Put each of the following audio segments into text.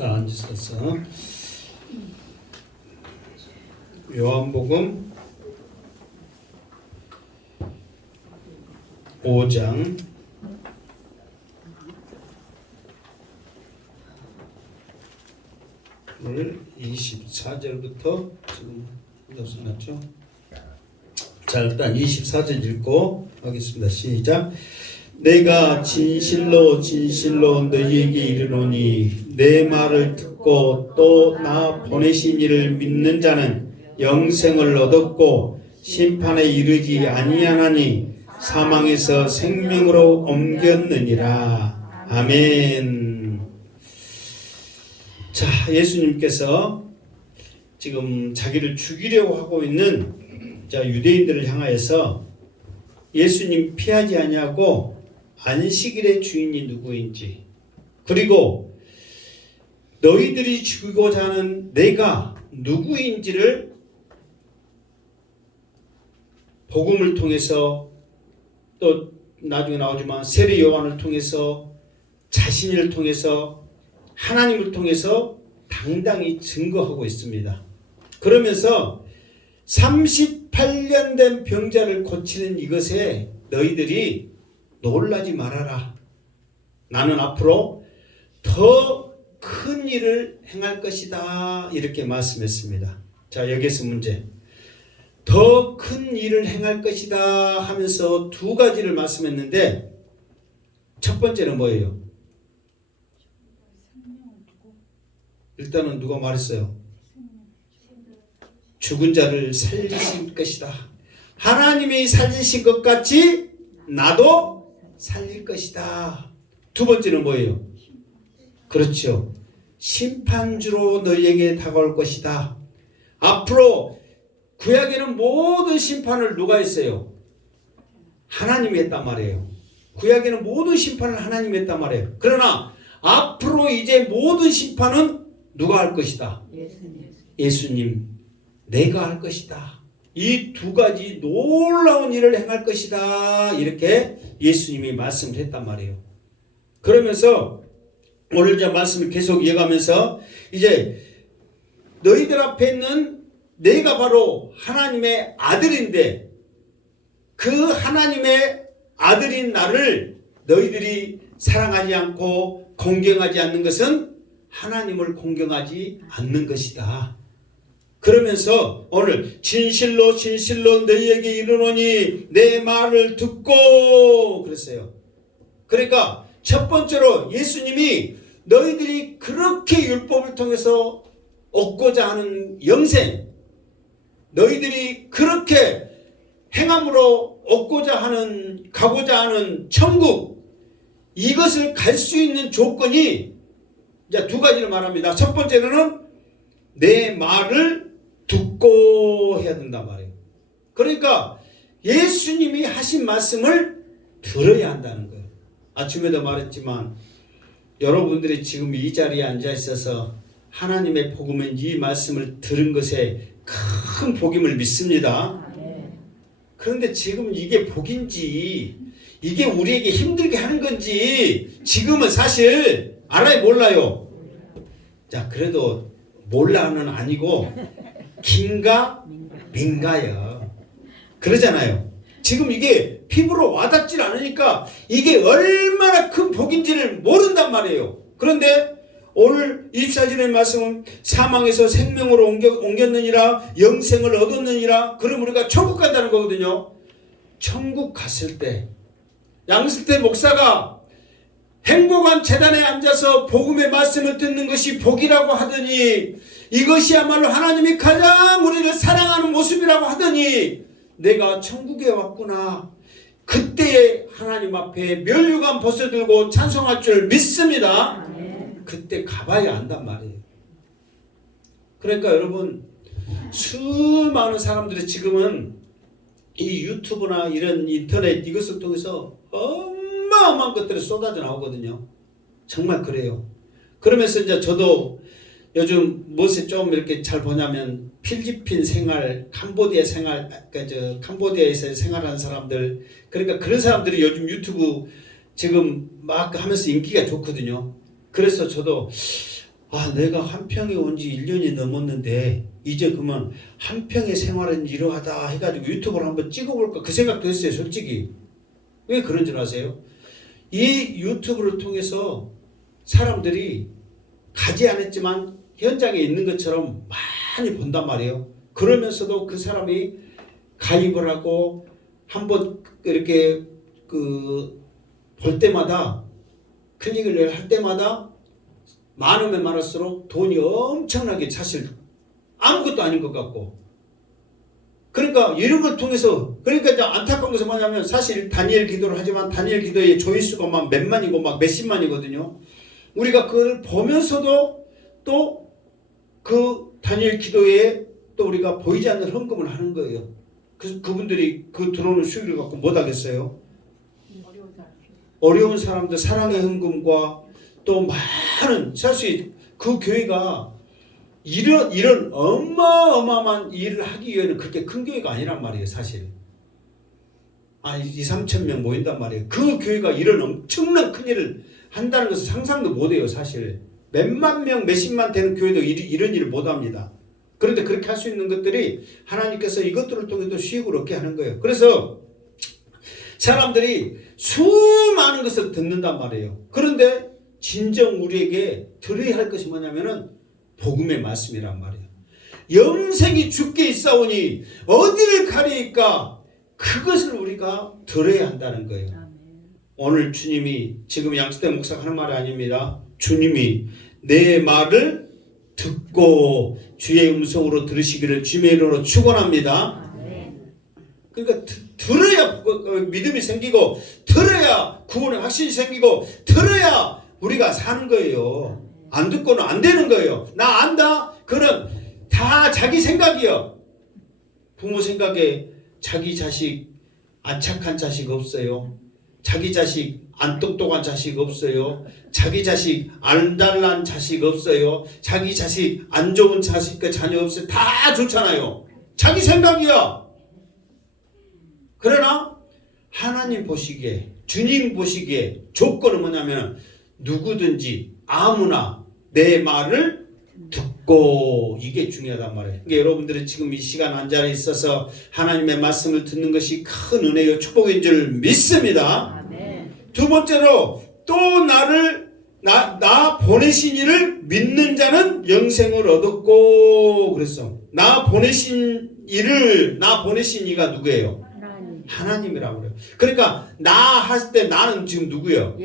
다 앉으셔서 요한복음 5장 24절부터 지금 넣어놨죠. 자, 일단 24절 읽고 하겠습니다. 시작. 내가 진실로 진실로 너희에게 이르노니 내 말을 듣고 또 나 보내신 이를 믿는 자는 영생을 얻었고 심판에 이르지 아니하나니 사망에서 생명으로 옮겼느니라. 아멘. 자, 예수님께서 지금 자기를 죽이려고 하고 있는 유대인들을 향하여서 예수님 피하지 아니하고 안식일의 주인이 누구인지, 그리고 너희들이 죽이고자 하는 내가 누구인지를 복음을 통해서, 또 나중에 나오지만 세례 요한을 통해서, 자신을 통해서, 하나님을 통해서 당당히 증거하고 있습니다. 그러면서 38년 된 병자를 고치는 이것에 너희들이 놀라지 말아라. 나는 앞으로 더 큰 일을 행할 것이다. 이렇게 말씀했습니다. 자, 여기에서 문제. 더 큰 일을 행할 것이다 하면서 두 가지를 말씀했는데, 첫 번째는 뭐예요? 일단은 누가 말했어요? 죽은 자를 살리실 것이다. 하나님이 살리신 것 같이 나도 살릴 것이다. 두 번째는 뭐예요? 그렇죠. 심판주로 너희에게 다가올 것이다. 앞으로 구약에는 모든 심판을 누가 했어요? 하나님이 했단 말이에요. 구약에는 모든 심판을 하나님이 했단 말이에요. 그러나 앞으로 이제 모든 심판은 누가 할 것이다? 예수님. 내가 할 것이다. 이 두 가지 놀라운 일을 행할 것이다. 이렇게 예수님이 말씀을 했단 말이에요. 그러면서 오늘 이제 말씀을 계속 이어가면서 이제 너희들 앞에 있는 내가 바로 하나님의 아들인데, 그 하나님의 아들인 나를 너희들이 사랑하지 않고 공경하지 않는 것은 하나님을 공경하지 않는 것이다. 그러면서 오늘 진실로 진실로 너희에게 이르노니 내 말을 듣고 그랬어요. 그러니까 첫 번째로 예수님이 너희들이 그렇게 율법을 통해서 얻고자 하는 영생, 너희들이 그렇게 행함으로 얻고자 하는, 가고자 하는 천국, 이것을 갈 수 있는 조건이 이제 두 가지를 말합니다. 첫 번째는 내 말을 듣고 해야 된단 말이에요. 그러니까 예수님이 하신 말씀을 들어야 한다는 거예요. 아침에도 말했지만 여러분들이 지금 이 자리에 앉아 있어서 하나님의 복음은 이 말씀을 들은 것에 큰 복임을 믿습니다. 그런데 지금 이게 복인지, 이게 우리에게 힘들게 하는 건지 지금은 사실 알아요, 몰라요? 자, 그래도 몰라는 아니고 긴가 민가요. 그러잖아요. 지금 이게 피부로 와닿질 않으니까 이게 얼마나 큰 복인지를 모른단 말이에요. 그런데 오늘 24절의 말씀은 사망에서 생명으로 옮겼느니라, 영생을 얻었느니라. 그럼 우리가 천국 간다는 거거든요. 천국 갔을 때 양승태 목사가 행복한 제단에 앉아서 복음의 말씀을 듣는 것이 복이라고 하더니, 이것이야말로 하나님이 가장 우리를 사랑하는 모습이라고 하더니, 내가 천국에 왔구나. 그때에 하나님 앞에 면류관 벗어들고 찬송할 줄 믿습니다. 그때 가봐야 안단 말이에요. 그러니까 여러분, 수많은 사람들이 지금은 이 유튜브나 이런 인터넷 이것을 통해서 어마어마한 것들이 쏟아져 나오거든요. 정말 그래요. 그러면서 이제 저도 요즘 무엇에 좀 이렇게 잘 보냐면 필리핀 생활, 캄보디아 생활, 캄보디아에서 생활하는 사람들, 그러니까 그런 사람들이 요즘 유튜브 지금 막 하면서 인기가 좋거든요. 그래서 저도 아, 내가 한평에 온 지 1년이 넘었는데 이제 그만 한평의 생활은 이러하다 해가지고 유튜브를 한번 찍어볼까 그 생각도 했어요. 솔직히. 왜 그런 줄 아세요? 이 유튜브를 통해서 사람들이 가지 않았지만 현장에 있는 것처럼 많이 본단 말이에요. 그러면서도 그 사람이 가입을 하고 한번 이렇게 볼 때마다 클릭을 할 때마다 많으면 많을수록 돈이 엄청나게 사실 아무것도 아닌 것 같고, 그러니까 이런 걸 통해서, 그러니까 이제 안타까운 것은 뭐냐면 사실 다니엘 기도를 하지만 다니엘 기도의 조회수가 막 몇만이고 막 몇십만이거든요. 우리가 그걸 보면서도 또 그 다니엘 기도에 또 우리가 보이지 않는 헌금을 하는 거예요. 그분들이 그 들어오는 수익을 갖고 못 하겠어요? 어려운 사람들 사랑의 헌금과 또 많은, 사실 그 교회가 이런 어마어마한 일을 하기 위해는 그렇게 큰 교회가 아니란 말이에요. 사실 2, 3천 명 모인단 말이에요. 그 교회가 이런 엄청난 큰 일을 한다는 것을 상상도 못해요. 사실 몇만 명 몇십만 되는 교회도 이런 일을 못합니다. 그런데 그렇게 할 수 있는 것들이 하나님께서 이것들을 통해서 수익을 얻게 하는 거예요. 그래서 사람들이 수많은 것을 듣는단 말이에요. 그런데 진정 우리에게 들어야 할 것이 뭐냐면은 복음의 말씀이란 말이에요. 영생이 주께 있사오니 어디를 가리이까, 그것을 우리가 들어야 한다는 거예요. 오늘 주님이, 지금 양수대 목사가 하는 말이 아닙니다. 주님이 내 말을 듣고 주의 음성으로 들으시기를 주의 이름으로 축원합니다. 그러니까 들어야 믿음이 생기고, 들어야 구원의 확신이 생기고, 들어야 우리가 사는 거예요. 안 듣고는 안 되는 거예요. 나 안다? 그럼 다 자기 생각이요. 부모 생각에 자기 자식 안 착한 자식 없어요. 자기 자식 안 똑똑한 자식 없어요. 자기 자식 안 잘난 자식 없어요. 자기 자식 안 좋은 자식 자녀 없어요. 다 좋잖아요. 자기 생각이야. 그러나 하나님 보시기에, 주님 보시기에 조건은 뭐냐면 누구든지 아무나 내 말을 듣고, 이게 중요하단 말이에요. 그러니까 여러분들이 지금 이 시간 앉아 있어서 하나님의 말씀을 듣는 것이 큰 은혜요 축복인 줄 믿습니다. 두 번째로, 또 나 보내신 이를 믿는 자는 영생을 얻었고 그랬어. 나 보내신 이가 누구예요? 하나님이라고 그래요. 그러니까 나 할 때 나는 지금 누구예요?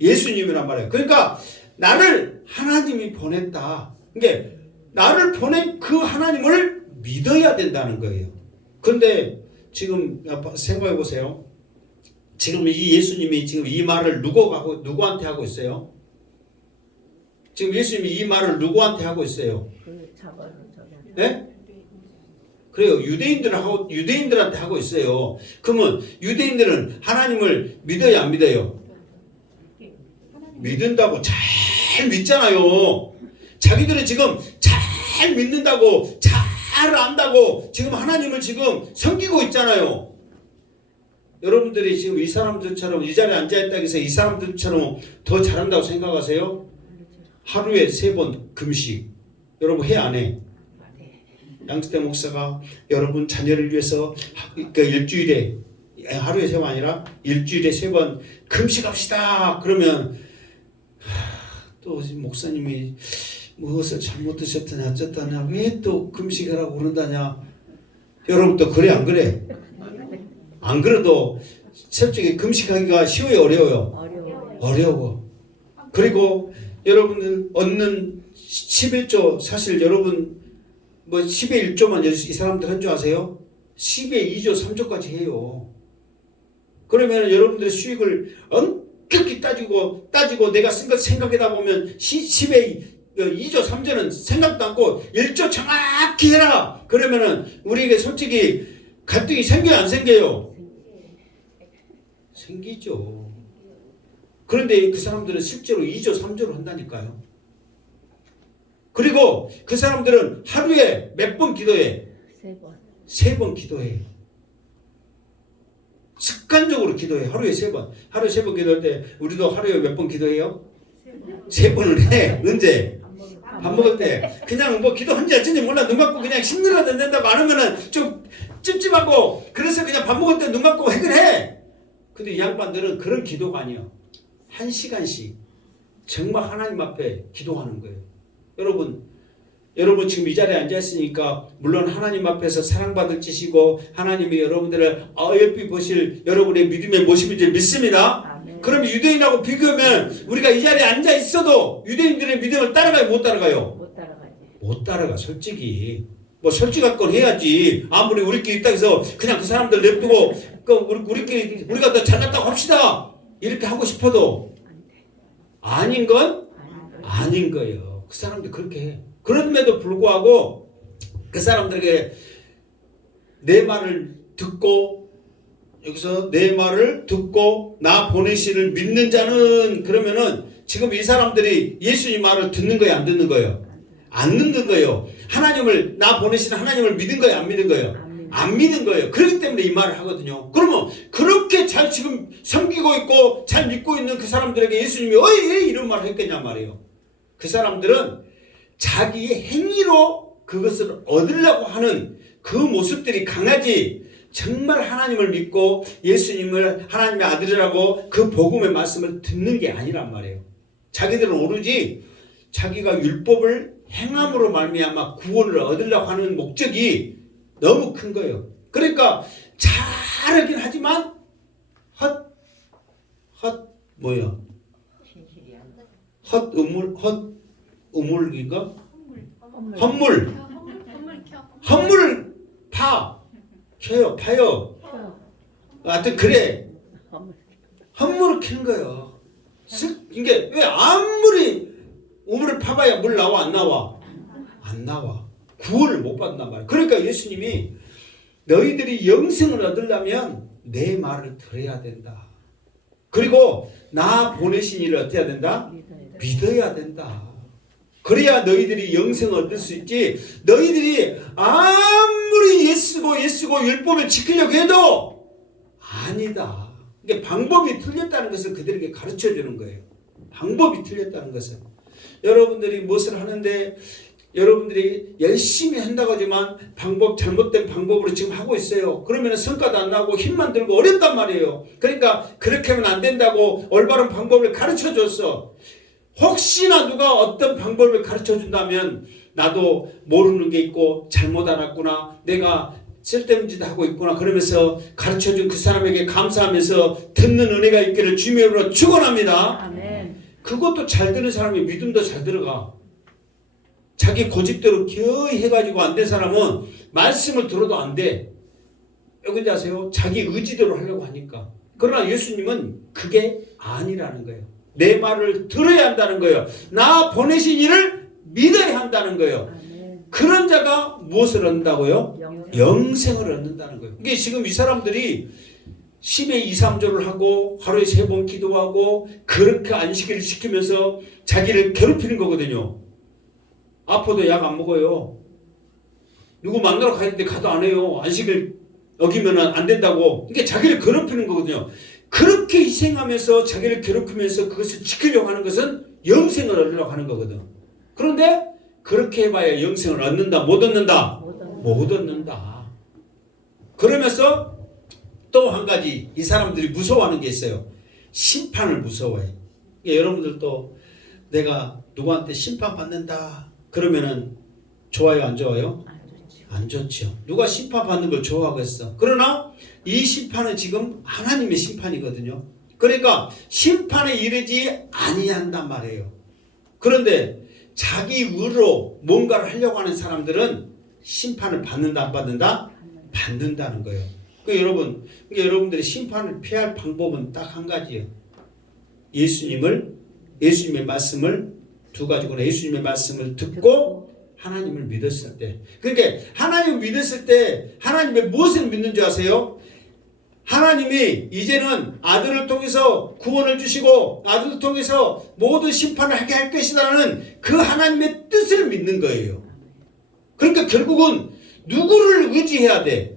예수님이란 말이에요. 그러니까 나를 하나님이 보냈다. 그러니까 나를 보낸 그 하나님을 믿어야 된다는 거예요. 그런데 지금 생각해 보세요. 지금 이 예수님이 지금 이 말을 누구한테 하고 있어요? 지금 예수님이 이 말을 누구한테 하고 있어요? 네? 그래요. 유대인들한테 하고 있어요. 그러면 유대인들은 하나님을 믿어야 안 믿어요? 믿는다고 잘 믿잖아요. 자기들은 지금 잘 믿는다고, 잘 안다고 지금 하나님을 지금 섬기고 있잖아요. 여러분들이 지금 이 사람들처럼 이 자리에 앉아있다고 해서 이 사람들처럼 더 잘한다고 생각하세요? 하루에 3번 금식 여러분 해 안 해? 양수대 목사가 여러분 자녀를 위해서 일주일에, 하루에 3번 아니라 일주일에 3번 금식합시다. 그러면 또 목사님이 무엇을 잘못 드셨더냐 어쩌다냐 왜 또 금식하라고 그런다냐. 여러분 또 그래 안 그래? 안 그래도 솔직히 금식하기가 쉬워요 어려워요? 어려워. 그리고 여러분들 얻는 11조, 사실 여러분 뭐 10의 1조만 이 사람들 한 줄 아세요? 10의 2조 3조까지 해요. 그러면 여러분들의 수익을 엄격히 따지고 내가 쓴 것 생각하다 보면 10의 2조 3조는 생각도 않고 1조 정확히 해라. 그러면은 우리에게 솔직히 갈등이 생겨요 안 생겨요? 생기죠. 그런데 그 사람들은 실제로 2조 3조를 한다니까요. 그리고 그 사람들은 하루에 몇 번 기도해? 3번. 3번 기도해. 습관적으로 기도해. 하루에 3번. 하루에 3번 기도할 때 우리도 하루에 몇 번 기도해요? 3번을 해. 언제? 밥 먹을 때 그냥 뭐 기도한지 어쩐지 몰라 눈 감고 그냥 힘들어 된다고 안 하면은 좀 찝찝하고 그래서 그냥 밥 먹을 때 눈 감고 해결해. 근데 이 양반들은 그런 기도가 아니야. 1시간씩 정말 하나님 앞에 기도하는 거예요. 여러분 지금 이 자리에 앉아 있으니까 물론 하나님 앞에서 사랑받을 짓이고 하나님이 여러분들을 어여삐 보실 여러분의 믿음의 모습인 줄 믿습니다. 그럼 유대인하고 비교하면 우리가 이 자리에 앉아 있어도 유대인들의 믿음을 따라가요, 못 따라가요? 못 따라가지. 못 따라가. 솔직히 뭐 솔직할 건 해야지. 아무리 우리끼리 있다 해서 그냥 그 사람들 냅두고 우리끼리 우리가 더 잘났다고 합시다 이렇게 하고 싶어도 아닌 건 아닌 거예요. 그 사람들 그렇게 해. 그럼에도 불구하고 그 사람들에게 내 말을 듣고 여기서 내 말을 듣고 나 보내시를 믿는 자는 그러면은 지금 이 사람들이 예수님 말을 듣는 거예요, 안 듣는 거예요? 안 듣는 거예요. 하나님을 나 보내시는 하나님을 믿은 거예요, 안 믿은 거예요? 안 믿는 거예요. 그렇기 때문에 이 말을 하거든요. 그러면 그렇게 잘 지금 섬기고 있고 잘 믿고 있는 그 사람들에게 예수님이 왜 이런 말을 했겠냐 말이에요. 그 사람들은 자기의 행위로 그것을 얻으려고 하는 그 모습들이 강하지 정말 하나님을 믿고 예수님을 하나님의 아들이라고 그 복음의 말씀을 듣는 게 아니란 말이에요. 자기들은 오로지 자기가 율법을 행함으로 말미암아 구원을 얻으려고 하는 목적이 너무 큰 거예요. 그러니까 잘하긴 하지만 헛우물인가? 헛물을 파요. 하여튼 그래. 헛물을 캔 거예요. 이게 왜 아무리 우물을 파봐야 물 나와 안 나와? 안 나와. 구원을 못 받는단 말이야. 그러니까 예수님이 너희들이 영생을 얻으려면 내 말을 들어야 된다. 그리고 나 보내신 이를 어떻게 해야 된다? 믿어야 된다. 그래야 너희들이 영생을 얻을 수 있지. 너희들이 아무리 예수고 율법을 지키려고 해도 아니다. 이게 방법이 틀렸다는 것을 그들에게 가르쳐 주는 거예요. 방법이 틀렸다는 것은. 여러분들이 무엇을 하는데 여러분들이 열심히 한다고 하지만 잘못된 방법으로 지금 하고 있어요. 그러면 성과도 안 나고 힘만 들고 어렵단 말이에요. 그러니까 그렇게 하면 안 된다고 올바른 방법을 가르쳐 줬어. 혹시나 누가 어떤 방법을 가르쳐 준다면 나도 모르는 게 있고 잘못 알았구나. 내가 쓸데없는 짓 하고 있구나. 그러면서 가르쳐 준 그 사람에게 감사하면서 듣는 은혜가 있기를 주님의 이름으로 축원합니다. 아멘. 그것도 잘 듣는 사람이 믿음도 잘 들어가. 자기 고집대로 겨이 해가지고 안 된 사람은 말씀을 들어도 안 돼. 왜 그런지 아세요? 자기 의지대로 하려고 하니까. 그러나 예수님은 그게 아니라는 거예요. 내 말을 들어야 한다는 거예요. 나 보내신 이를 믿어야 한다는 거예요. 아멘. 그런 자가 무엇을 얻는다고요? 영생을 얻는다는 거예요. 이게 지금 이 사람들이 10에 2, 3조를 하고 하루에 3번 기도하고 그렇게 안식일을 지키면서 자기를 괴롭히는 거거든요. 아파도 약 안 먹어요. 누구 만나러 가는데 가도 안 해요. 안식일 어기면 안 된다고. 이게 자기를 괴롭히는 거거든요. 그렇게 희생하면서 자기를 괴롭히면서 그것을 지키려고 하는 것은 영생을 얻으려고 하는 거거든. 그런데 그렇게 해봐야 영생을 얻는다? 못 얻는다? 못 얻는다. 그러면서 또 한 가지 이 사람들이 무서워하는 게 있어요. 심판을 무서워해. 여러분들도 내가 누구한테 심판받는다 그러면은 좋아요, 안 좋아요? 안 좋죠. 누가 심판받는 걸 좋아하겠어. 그러나 이 심판은 지금 하나님의 심판이거든요. 그러니까 심판에 이르지 아니한단 말이에요. 그런데 자기 의로 뭔가를 하려고 하는 사람들은 심판을 받는다 안 받는다? 받는다는 거예요. 여러분들이 심판을 피할 방법은 딱 한 가지예요. 예수님의 말씀을 두 가지구나. 예수님의 말씀을 듣고 하나님을 믿었을 때. 그러니까 하나님을 믿었을 때 하나님의 무엇을 믿는 줄 아세요? 하나님이 이제는 아들을 통해서 구원을 주시고 아들을 통해서 모든 심판을 하게 할 것이라는 그 하나님의 뜻을 믿는 거예요. 그러니까 결국은 누구를 의지해야 돼?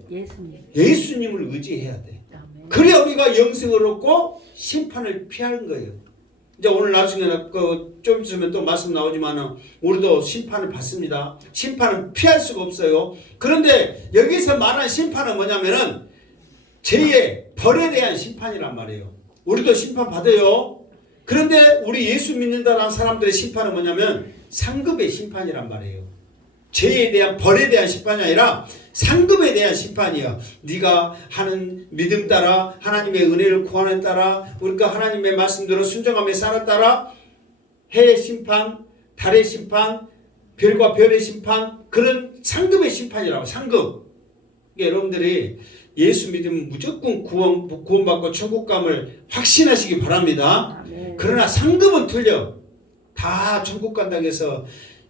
예수님을 의지해야 돼. 그래야 우리가 영생을 얻고 심판을 피하는 거예요. 이제 오늘 나중에 좀 있으면 또 말씀 나오지만은 우리도 심판을 받습니다. 심판은 피할 수가 없어요. 그런데 여기서 말하는 심판은 뭐냐면은 죄의 벌에 대한 심판이란 말이에요. 우리도 심판 받아요. 그런데 우리 예수 믿는다라는 사람들의 심판은 뭐냐면 상급의 심판이란 말이에요. 죄에 대한 벌에 대한 심판이 아니라 상급에 대한 심판이야. 네가 하는 믿음 따라 하나님의 은혜를 구하는 따라 우리가 하나님의 말씀대로 순종하며 살았따라 해의 심판, 달의 심판, 별과 별의 심판, 그런 상급의 심판이라고. 상급. 그러니까 여러분들이 예수 믿으면 무조건 구원받고 천국감을 확신하시기 바랍니다. 그러나 상급은 틀려. 다 천국 간다고 해서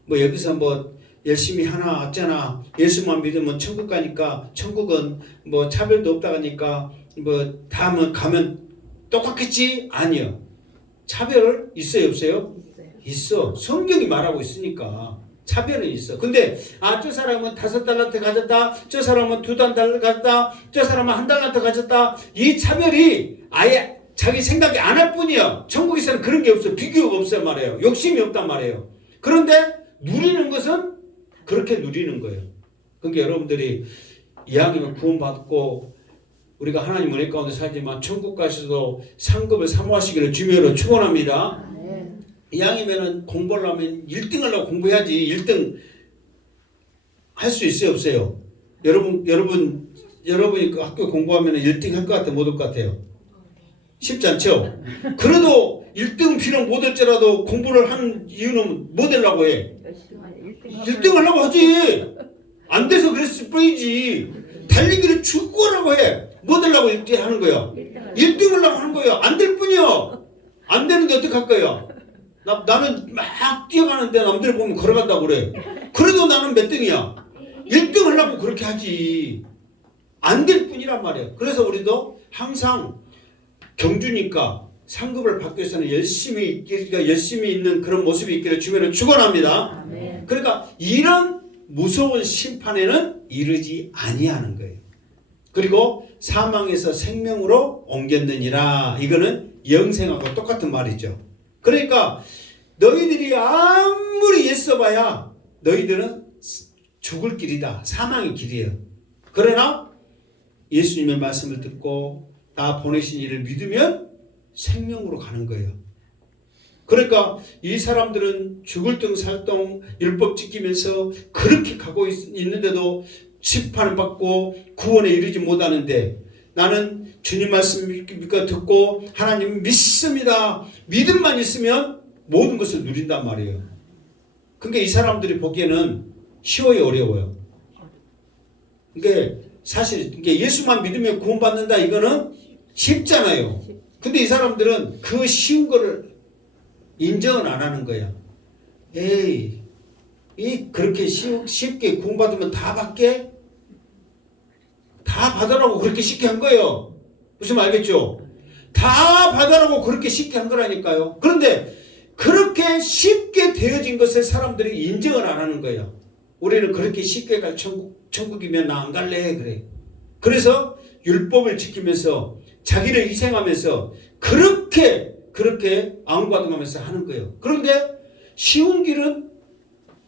뭐 여기서 뭐 열심히 하나 어쩌나 예수만 믿으면 천국 가니까 천국은 뭐 차별도 없다 하니까 뭐 다 가면 똑같겠지? 아니요. 차별 있어요 없어요? 있어. 성경이 말하고 있으니까 차별은 있어. 근데 저 사람은 5달란트 가졌다, 저 사람은 2달란트 가졌다, 저 사람은 1달란트 가졌다, 이 차별이 아예 자기 생각이 안 할 뿐이야. 천국에서는 그런 게 없어. 비교가 없단 말이에요. 욕심이 없단 말이에요. 그런데 누리는 것은 그렇게 누리는 거예요. 그러니까 여러분들이 이왕이면 구원받고 우리가 하나님 은혜 가운데 살지만 천국 가셔도 상급을 사모하시기를 주님으로 축원합니다. 이왕이면 공부를 하면 1등 하려고 공부해야지. 1등 할 수 있어요 없어요? 여러분이 그 학교 공부하면 1등 할 것 같아요 못 할 것 같아요? 쉽지 않죠? 그래도 1등 비록 못 할지라도 공부를 하는 이유는 뭐 되려고 해? 1등 하려고 하지. 안 돼서 그랬을 뿐이지. 달리기를 죽고라고 해. 뭐 되려고 1등 하는 거야? 1등 하려고 하는 거야. 안 될 뿐이야. 안 되는데 어떡할 거야? 나는 막 뛰어가는데 남들 보면 걸어간다고 그래. 그래도 나는 몇 등이야? 1등 하려고 그렇게 하지. 안 될 뿐이란 말이야. 그래서 우리도 항상 경주니까 상급을 받기 위해서는 열심히 있는 그런 모습이 있기를 주님으로 축원합니다. 그러니까 이런 무서운 심판에는 이르지 아니하는 거예요. 그리고 사망에서 생명으로 옮겼느니라. 이거는 영생하고 똑같은 말이죠. 그러니까 너희들이 아무리 애써봐야 너희들은 죽을 길이다. 사망의 길이에요. 그러나 예수님의 말씀을 듣고 나 보내신 이를 믿으면 생명으로 가는 거예요. 그러니까 이 사람들은 죽을 등 살동 율법 지키면서 그렇게 가고 있는데도 심판을 받고 구원에 이르지 못하는데 나는 주님 말씀 듣고 하나님 믿습니다. 믿음만 있으면 모든 것을 누린단 말이에요. 그러니까 이 사람들이 보기에는 쉬워요 어려워요? 그러니까 사실 예수만 믿으면 구원받는다 이거는 쉽잖아요. 근데 이 사람들은 그 쉬운 거를 인정을 안 하는 거야. 에이, 그렇게 쉽게 구원받으면 다 받게? 다 받으라고 그렇게 쉽게 한 거예요. 무슨 말 알겠죠? 다 받으라고 그렇게 쉽게 한 거라니까요. 그런데 그렇게 쉽게 되어진 것을 사람들이 인정을 안 하는 거예요. 우리는 그렇게 쉽게 갈 천국이면 나 안 갈래 그래. 그래서 율법을 지키면서 자기를 희생하면서 그렇게 아웅바둥하면서 하는 거예요. 그런데 쉬운 길은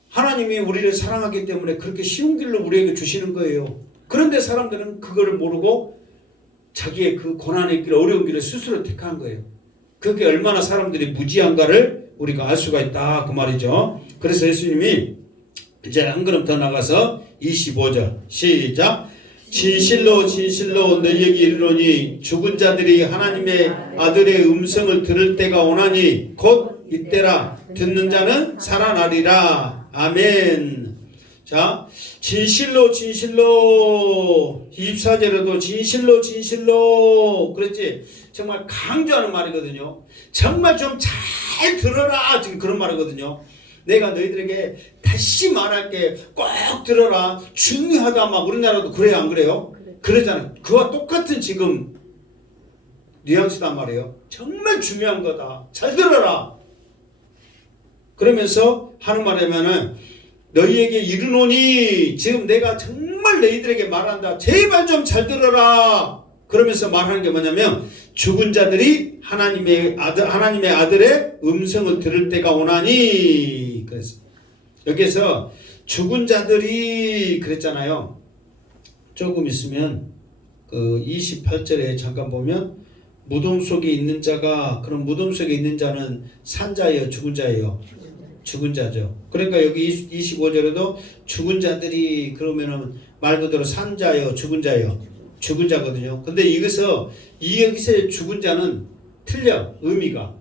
하나님이 우리를 사랑하기 때문에 그렇게 쉬운 길로 우리에게 주시는 거예요. 그런데 사람들은 그거를 모르고 자기의 그 고난의 길, 어려운 길을 스스로 택한 거예요. 그게 얼마나 사람들이 무지한가를 우리가 알 수가 있다 그 말이죠. 그래서 예수님이 이제 한 걸음 더 나가서 25절 시작. 진실로 진실로 너희에게 이르노니 죽은 자들이 하나님의 아들의 음성을 들을 때가 오나니 곧 이때라. 듣는 자는 살아나리라. 아멘. 자, 진실로 진실로 24절에도 진실로 진실로 그랬지. 정말 강조하는 말이거든요. 정말 좀 잘 들어라 지금 그런 말이거든요. 내가 너희들에게 다시 말할게. 꼭 들어라. 중요하다. 막 우리나라도 그래요 안 그래요? 그러잖아. 그와 똑같은 지금 뉘앙스단 말이에요. 정말 중요한 거다. 잘 들어라. 그러면서 하는 말이면은 너희에게 이르노니 지금 내가 정말 너희들에게 말한다. 제발 좀 잘 들어라. 그러면서 말하는 게 뭐냐면 죽은 자들이 하나님의 아들의 음성을 들을 때가 오나니. 그래서 여기서 죽은 자들이 그랬잖아요. 조금 있으면 그 28절에 잠깐 보면 무덤 속에 있는 자가, 그럼 무덤 속에 있는 자는 산 자예요, 죽은 자예요? 죽은 자죠. 그러니까 여기 25절에도 죽은 자들이 그러면은 말 그대로 산 자예요, 죽은 자예요? 죽은 자거든요. 근데 여기서의 죽은 자는 틀려, 의미가.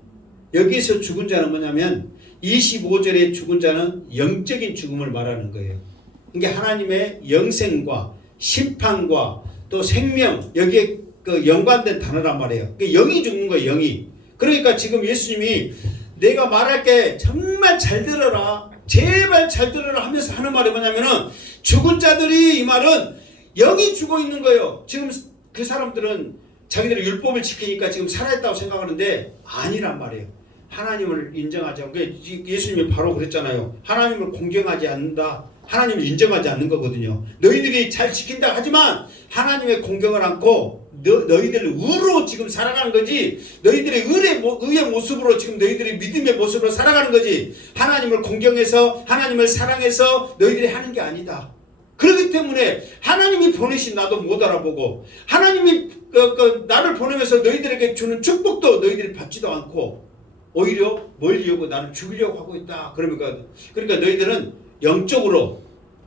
여기서 죽은 자는 뭐냐면 25절의 죽은 자는 영적인 죽음을 말하는 거예요. 이게 하나님의 영생과 심판과 또 생명, 여기에 그 연관된 단어란 말이에요. 영이 죽는 거예요, 영이. 그러니까 지금 예수님이 내가 말할게 정말 잘 들어라, 제발 잘 들어라 하면서 하는 말이 뭐냐면은 죽은 자들이, 이 말은 영이 죽어 있는 거예요. 지금 그 사람들은 자기들의 율법을 지키니까 지금 살아있다고 생각하는데 아니란 말이에요. 하나님을 인정하지 않고, 예수님이 바로 그랬잖아요. 하나님을 공경하지 않는다, 하나님을 인정하지 않는 거거든요. 너희들이 잘 지킨다 하지만 하나님의 공경을 않고 너희들 의로 지금 살아가는 거지, 너희들의 의의 모습으로 지금 너희들이 믿음의 모습으로 살아가는 거지, 하나님을 공경해서 하나님을 사랑해서 너희들이 하는 게 아니다. 그렇기 때문에 하나님이 보내신 나도 못 알아보고, 하나님이 나를 보내면서 너희들에게 주는 축복도 너희들이 받지도 않고 오히려 멀리하고 나를 죽이려고 하고 있다. 그러니까 너희들은 영적으로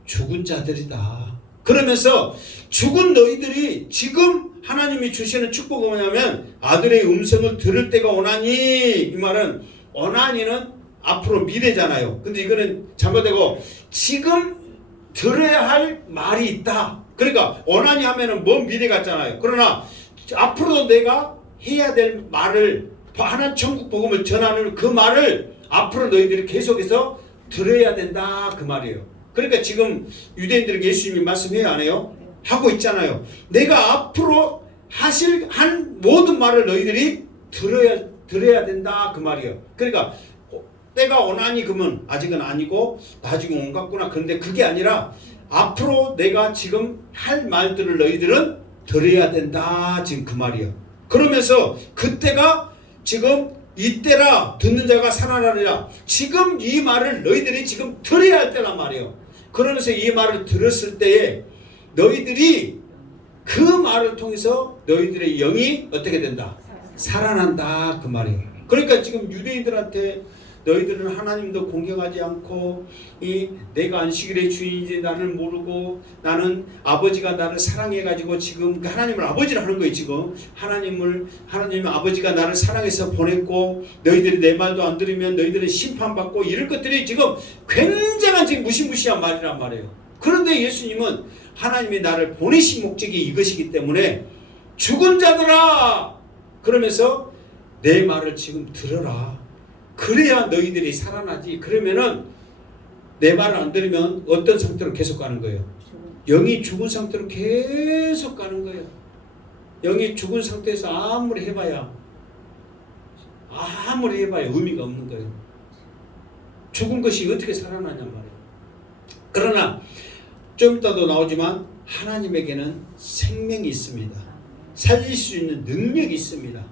죽은 자들이다. 그러면서 죽은 너희들이 지금 하나님이 주시는 축복은 뭐냐면 아들의 음성을 들을 때가 오나니. 이 말은 오나니는 앞으로 미래잖아요. 근데 이거는 잘못되고 지금 들어야 할 말이 있다. 그러니까 오나니 하면은 먼 미래 같잖아요. 그러나 앞으로도 내가 해야 될 말을, 하나님 천국 복음을 전하는 그 말을 앞으로 너희들이 계속해서 들어야 된다, 그 말이에요. 그러니까 지금 유대인들에게 예수님이 말씀해요, 안 해요? 하고 있잖아요. 내가 앞으로 한 모든 말을 너희들이 들어야 된다, 그 말이에요. 그러니까 때가 오나니 그러면 아직은 아니고 나중에 온 같구나. 그런데 그게 아니라 앞으로 내가 지금 할 말들을 너희들은 들어야 된다, 지금 그 말이에요. 그러면서 그때가 지금 이때라 듣는 자가 살아나리라. 지금 이 말을 너희들이 지금 들어야 할 때란 말이에요. 그러면서 이 말을 들었을 때에 너희들이 그 말을 통해서 너희들의 영이 어떻게 된다? 살아난다, 그 말이에요. 그러니까 지금 유대인들한테 너희들은 하나님도 공경하지 않고 내가 안식일의 주인인지 나를 모르고 나는 아버지가 나를 사랑해가지고 지금 하나님을 아버지를 하는 거예요. 지금 하나님 아버지가 나를 사랑해서 보냈고 너희들이 내 말도 안 들으면 너희들은 심판받고, 이럴 것들이 지금 굉장한 지금 무시무시한 말이란 말이에요. 그런데 예수님은 하나님이 나를 보내신 목적이 이것이기 때문에 죽은 자들아, 그러면서 내 말을 지금 들어라. 그래야 너희들이 살아나지. 그러면은 내 말을 안 들으면 어떤 상태로 계속 가는 거예요? 영이 죽은 상태로 계속 가는 거예요. 영이 죽은 상태에서 아무리 해봐야 의미가 없는 거예요. 죽은 것이 어떻게 살아나냔 말이에요. 그러나 좀 이따도 나오지만 하나님에게는 생명이 있습니다. 살릴 수 있는 능력이 있습니다.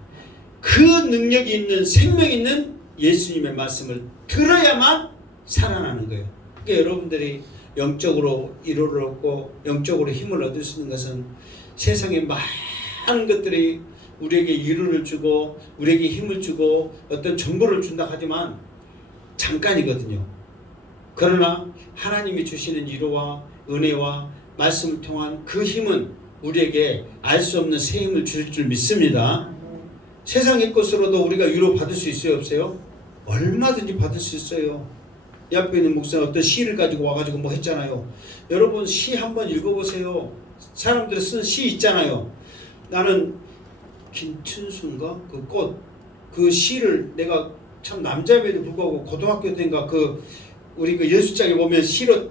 그 능력이 있는, 생명이 있는 예수님의 말씀을 들어야만 살아나는 거예요. 그러니까 여러분들이 영적으로 위로를 얻고 영적으로 힘을 얻을 수 있는 것은 세상에 많은 것들이 우리에게 위로를 주고 우리에게 힘을 주고 어떤 정보를 준다 하지만 잠깐이거든요. 그러나 하나님이 주시는 위로와 은혜와 말씀을 통한 그 힘은 우리에게 알 수 없는 새 힘을 줄 줄 믿습니다. 세상의 것으로도 우리가 위로 받을 수 있어요, 없어요? 얼마든지 받을 수 있어요. 옆에 있는 목사는 어떤 시를 가지고 와가지고 뭐 했잖아요. 여러분 시 한번 읽어보세요. 사람들이 쓴 시 있잖아요. 나는 김춘수인가? 그 꽃, 그 시를 내가 참 남자임에도 불구하고 고등학교 때인가 우리 그 연습장에 보면 시로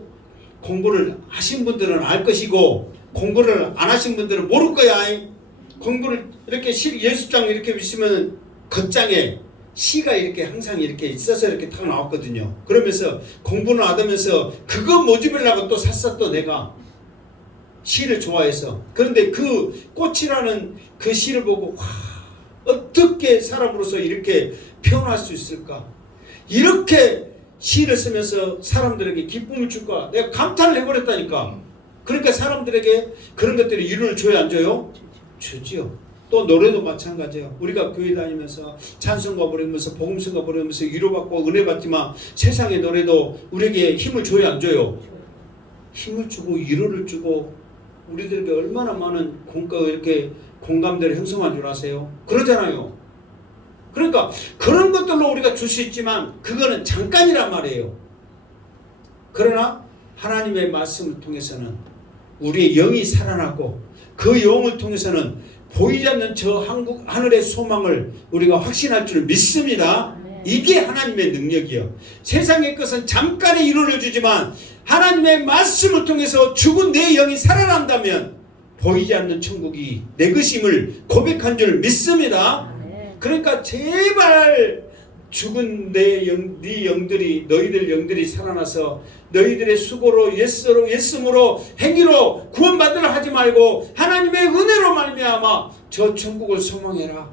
공부를 하신 분들은 알 것이고 공부를 안 하신 분들은 모를 거야. 공부를 이렇게 연습장 이렇게 있으면 겉장에 시가 이렇게 항상 이렇게 있어서 이렇게 탁 나왔거든요. 그러면서 공부는 하면서 그거 모집하려고 또 샀어. 또 내가 시를 좋아해서. 그런데 그 꽃이라는 그 시를 보고 와, 어떻게 사람으로서 이렇게 표현할 수 있을까? 이렇게 시를 쓰면서 사람들에게 기쁨을 줄까? 내가 감탄을 해버렸다니까. 그러니까 사람들에게 그런 것들이 위로를 줘야 안 줘요? 주지요. 또 노래도 마찬가지예요. 우리가 교회 다니면서 찬송가 부르면서 복음성가 부르면서 위로받고 은혜 받지만 세상의 노래도 우리에게 힘을 줘야 안 줘요? 힘을 주고 위로를 주고 우리들에게 얼마나 많은 이렇게 공감대를 형성한 줄 아세요? 그러잖아요. 그러니까 그런 것들로 우리가 줄 수 있지만 그거는 잠깐이란 말이에요. 그러나 하나님의 말씀을 통해서는 우리의 영이 살아나고 그 영을 통해서는 보이지 않는 저 하늘의 소망을 우리가 확신할 줄 믿습니다. 이게 하나님의 능력이요. 세상의 것은 잠깐의 위로를 주지만 하나님의 말씀을 통해서 죽은 내 영이 살아난다면 보이지 않는 천국이 내 것임을 고백한 줄 믿습니다. 그러니까 제발 죽은 네 영들이 너희들 영들이 살아나서 너희들의 수고로 예수로 행위로 구원받으라 하지 말고 하나님의 은혜로 말미암아 저 천국을 소망해라.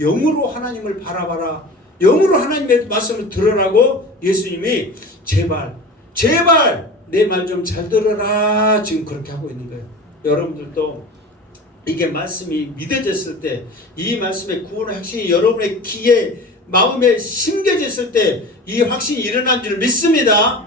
영으로 하나님을 바라봐라. 영으로 하나님의 말씀을 들으라고 예수님이 제발 내 말 좀 잘 들어라 지금 그렇게 하고 있는 거예요. 여러분들도 이게 말씀이 믿어졌을 때 이 말씀의 구원의 확신이 여러분의 귀에 마음에 심겨졌을 때 이 확신이 일어난 줄 믿습니다.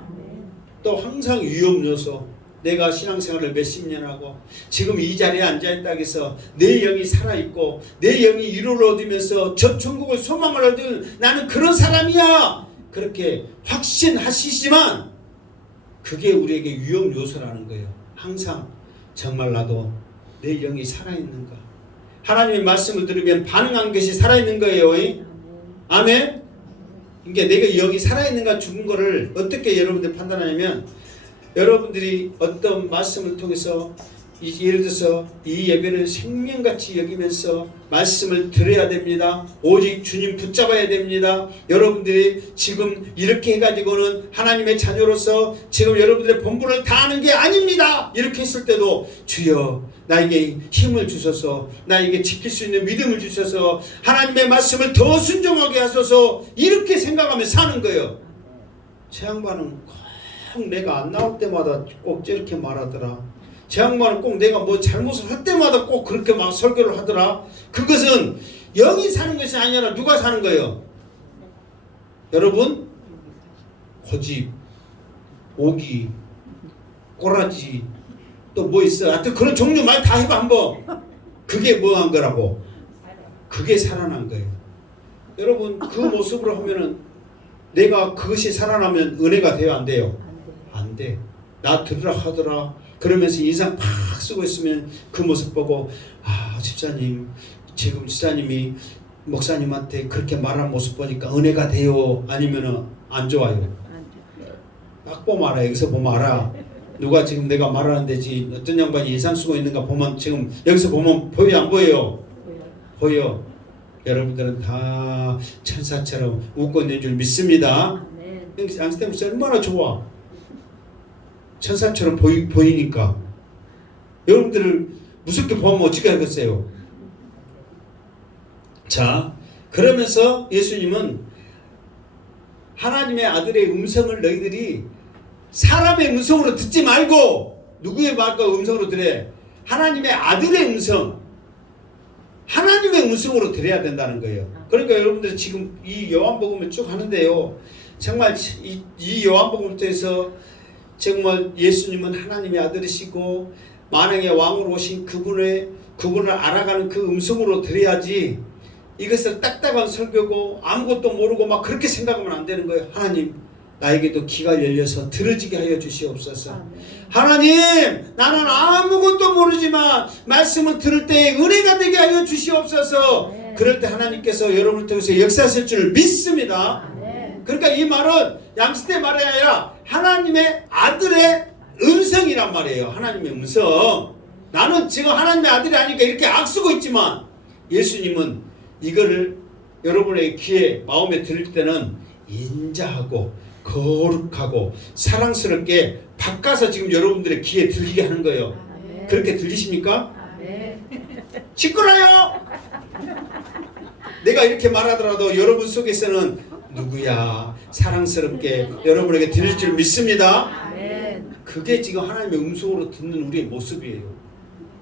또 항상 위험 요소 내가 신앙생활을 몇십 년 하고 지금 이 자리에 앉아있다 해서 내 영이 살아있고 내 영이 위로를 얻으면서 저 천국을 소망을 얻은 나는 그런 사람이야 그렇게 확신하시지만 그게 우리에게 위험 요소라는 거예요. 항상 정말 나도 내 영이 살아있는가 하나님의 말씀을 들으면 반응한 것이 살아있는 거예요. 아멘. 그러니까 내가 영이 살아있는가 죽은 거를 어떻게 여러분들 판단하냐면 여러분들이 어떤 말씀을 통해서 예를 들어서 이 예배를 생명같이 여기면서 말씀을 들어야 됩니다. 오직 주님 붙잡아야 됩니다. 여러분들이 지금 이렇게 해가지고는 하나님의 자녀로서 지금 여러분들의 본분을 다하는 게 아닙니다. 이렇게 했을 때도 주여 나에게 힘을 주셔서 나에게 지킬 수 있는 믿음을 주셔서 하나님의 말씀을 더 순종하게 하소서 이렇게 생각하며 사는 거예요. 제 양반은 꼭 내가 안 나올 때마다 꼭 저렇게 말하더라. 제 양반은 꼭 내가 뭐 잘못을 할 때마다 꼭 그렇게 막 설교를 하더라. 그것은 영이 사는 것이 아니라 누가 사는 거예요? 여러분 고집, 오기, 꼬라지 또 뭐 있어? 하여튼 그런 종류 말 다 해봐 한번. 그게 뭐 한 거라고? 그게 살아난 거예요. 여러분 그 모습으로 하면은 내가 그것이 살아나면 은혜가 돼요 안 돼요? 안 돼. 나 들으라 하더라. 그러면서 인상 팍 쓰고 있으면 그 모습 보고 아 집사님 지금 집사님이 목사님한테 그렇게 말하는 모습 보니까 은혜가 돼요 아니면은 안 좋아요? 딱 보면 알아. 여기서 보면 알아. 누가 지금 내가 말하는데 어떤 양반이 인상 쓰고 있는가 보면 지금 여기서 보면 보여 안 보여요? 보여. 여러분들은 다 천사처럼 웃고 있는 줄 믿습니다. 양스테 목사 얼마나 좋아. 천사처럼 보이니까 여러분들을 무섭게 보면 어떻게 하겠어요? 자 그러면서 예수님은 하나님의 아들의 음성을 너희들이 사람의 음성으로 듣지 말고 누구의 말과 음성으로 들어? 하나님의 아들의 음성 하나님의 음성으로 들어야 된다는 거예요. 그러니까 여러분들 지금 이 요한복음을 쭉 하는데요 정말 이 요한복음부터 해서 정말 예수님은 하나님의 아들이시고 만왕의 왕으로 오신 그분을 알아가는 그 음성으로 들어야지 이것을 딱딱한 설교고 아무것도 모르고 막 그렇게 생각하면 안 되는 거예요. 하나님 나에게도 귀가 열려서 들어지게 하여 주시옵소서. 하나님 나는 아무것도 모르지만 말씀을 들을 때 은혜가 되게 하여 주시옵소서. 그럴 때 하나님께서 여러분을 통해서 역사하실 줄 믿습니다. 그러니까 이 말은 양스테 말이 아니라 하나님의 아들의 음성이란 말이에요. 하나님의 음성. 나는 지금 하나님의 아들이 아니니까 이렇게 악쓰고 있지만 예수님은 이거를 여러분의 귀에 마음에 들을 때는 인자하고 거룩하고 사랑스럽게 바꿔서 지금 여러분들의 귀에 들리게 하는 거예요. 그렇게 들리십니까? 시끄러요. 내가 이렇게 말하더라도 여러분 속에서는 누구야 사랑스럽게 여러분에게 들릴 줄 믿습니다. 그게 지금 하나님의 음성으로 듣는 우리의 모습이에요.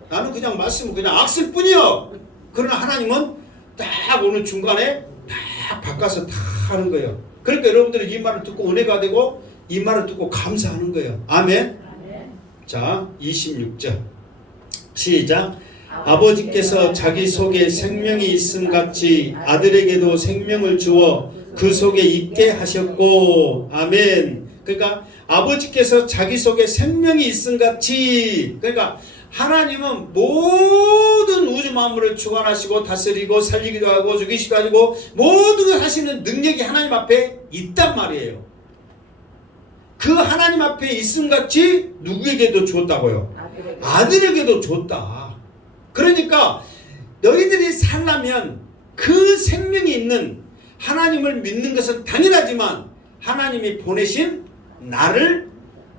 나는 그냥 말씀을 그냥 악쓸 뿐이요. 그러나 하나님은 딱 오는 중간에 딱 바꿔서 다 하는 거예요. 그러니까 여러분들이 이 말을 듣고 은혜가 되고 이 말을 듣고 감사하는 거예요. 아멘. 자 26절 시작. 아버지께서 자기 속에 생명이 있음 같이 아들에게도 생명을 주어 그 속에 있게 하셨고. 아멘. 그러니까 아버지께서 자기 속에 생명이 있음 같이, 그러니까 하나님은 모든 우주 만물을 주관하시고 다스리고 살리기도 하고 죽이시기도 하고 모든 걸 하시는 능력이 하나님 앞에 있단 말이에요. 그 하나님 앞에 있음 같이 누구에게도 줬다고요? 아들에게도 줬다. 그러니까 너희들이 살려면 그 생명이 있는 하나님을 믿는 것은 당연하지만 하나님이 보내신 나를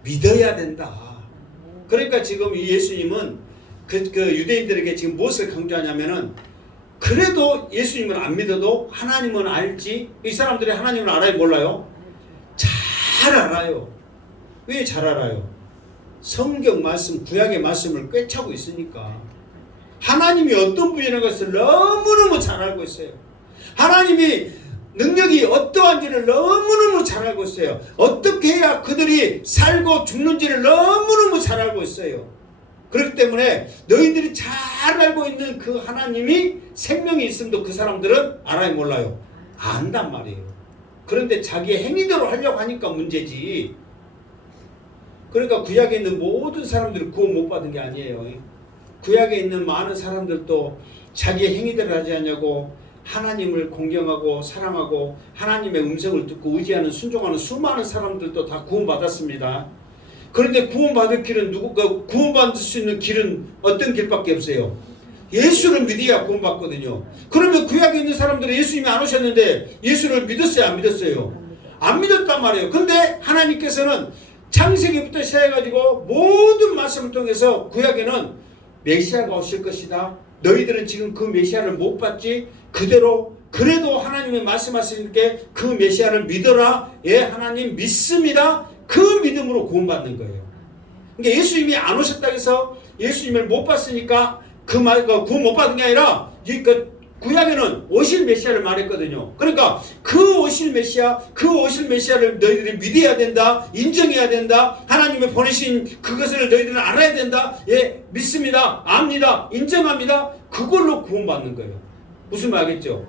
믿어야 된다. 그러니까 지금 이 예수님은 그 유대인들에게 지금 무엇을 강조하냐면은 그래도 예수님을 안 믿어도 하나님은 알지. 이 사람들이 하나님을 알아요 몰라요? 잘 알아요. 왜 잘 알아요? 성경 말씀 구약의 말씀을 꿰차고 있으니까. 하나님이 어떤 분이라는 것을 너무너무 잘 알고 있어요. 하나님이 능력이 어떠한지를 너무너무 잘 알고 있어요. 어떻게 해야 그들이 살고 죽는지를 너무너무 잘 알고 있어요. 그렇기 때문에 너희들이 잘 알고 있는 그 하나님이 생명이 있음도 그 사람들은 알아요 몰라요? 안단 말이에요. 그런데 자기의 행위대로 하려고 하니까 문제지. 그러니까 구약에 있는 모든 사람들이 구원 못 받은 게 아니에요. 구약에 있는 많은 사람들도 자기의 행위대로 하지 않냐고 하나님을 공경하고 사랑하고 하나님의 음성을 듣고 의지하는 순종하는 수많은 사람들도 다 구원받았습니다. 그런데 구원받을 길은 구원받을 수 있는 길은 어떤 길밖에 없어요? 예수를 믿어야 구원받거든요. 그러면 구약에 있는 사람들은 예수님이 안 오셨는데 예수를 믿었어요? 안 믿었어요? 안 믿었단 말이에요. 근데 하나님께서는 창세기부터 시작해가지고 모든 말씀을 통해서 구약에는 메시아가 오실 것이다. 너희들은 지금 그 메시아를 못 봤지. 그대로 그래도 하나님이 말씀하시니까 그 메시아를 믿어라. 예, 하나님 믿습니다. 그 믿음으로 구원받는 거예요. 그러니까 예수님이 안 오셨다고 해서 예수님을 못 봤으니까 그 구원 못 받은 게 아니라 구약에는 오실 메시아를 말했거든요. 그러니까 그 오실 메시아를 너희들이 믿어야 된다. 인정해야 된다. 하나님의 보내신 그것을 너희들은 알아야 된다. 예, 믿습니다. 압니다. 인정합니다. 그걸로 구원받는 거예요. 무슨 말 알겠죠?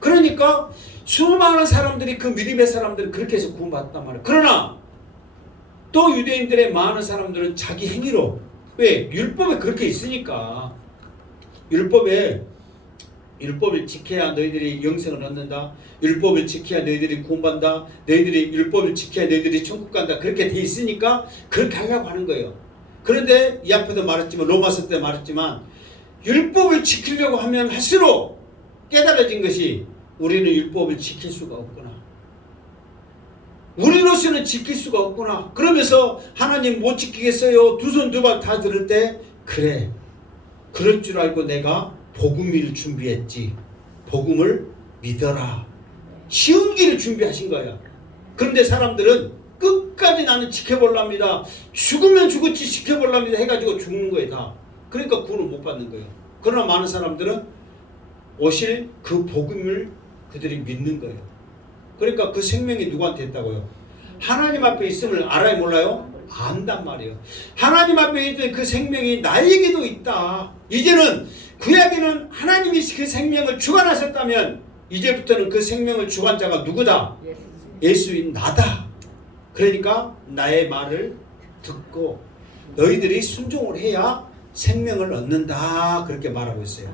그러니까 수많은 사람들이 그 믿음의 사람들은 그렇게 해서 구원받았단 말이에요. 그러나 또 유대인들의 많은 사람들은 자기 행위로, 왜? 율법에 그렇게 있으니까. 율법을 지켜야 너희들이 영생을 얻는다. 율법을 지켜야 너희들이 구원받는다. 너희들이 율법을 지켜야 너희들이 천국 간다. 그렇게 돼 있으니까 그렇게 하려고 하는 거예요. 그런데 이 앞에도 말했지만 로마서 때 말했지만 율법을 지키려고 하면 할수록 깨달아진 것이 우리는 율법을 지킬 수가 없구나. 우리로서는 지킬 수가 없구나. 그러면서 하나님 못 지키겠어요. 두 손 두 발 다 들을 때 그래. 그럴 줄 알고 내가 복음을 준비했지. 복음을 믿어라. 쉬운 길을 준비하신 거야. 그런데 사람들은 끝까지 나는 지켜볼랍니다. 죽으면 죽었지 지켜볼랍니다 해가지고 죽는 거예요 다. 그러니까 구원을 못 받는 거예요. 그러나 많은 사람들은 오실 그 복음을 그들이 믿는 거예요. 그러니까 그 생명이 누구한테 있다고요? 하나님 앞에 있음을 알아요 몰라요? 안단 말이에요. 하나님 앞에 있던 그 생명이 나에게도 있다. 이제는 구약에는 하나님이 그 생명을 주관하셨다면 이제부터는 그 생명을 주관자가 누구다? 예수인 나다. 그러니까 나의 말을 듣고 너희들이 순종을 해야 생명을 얻는다. 그렇게 말하고 있어요.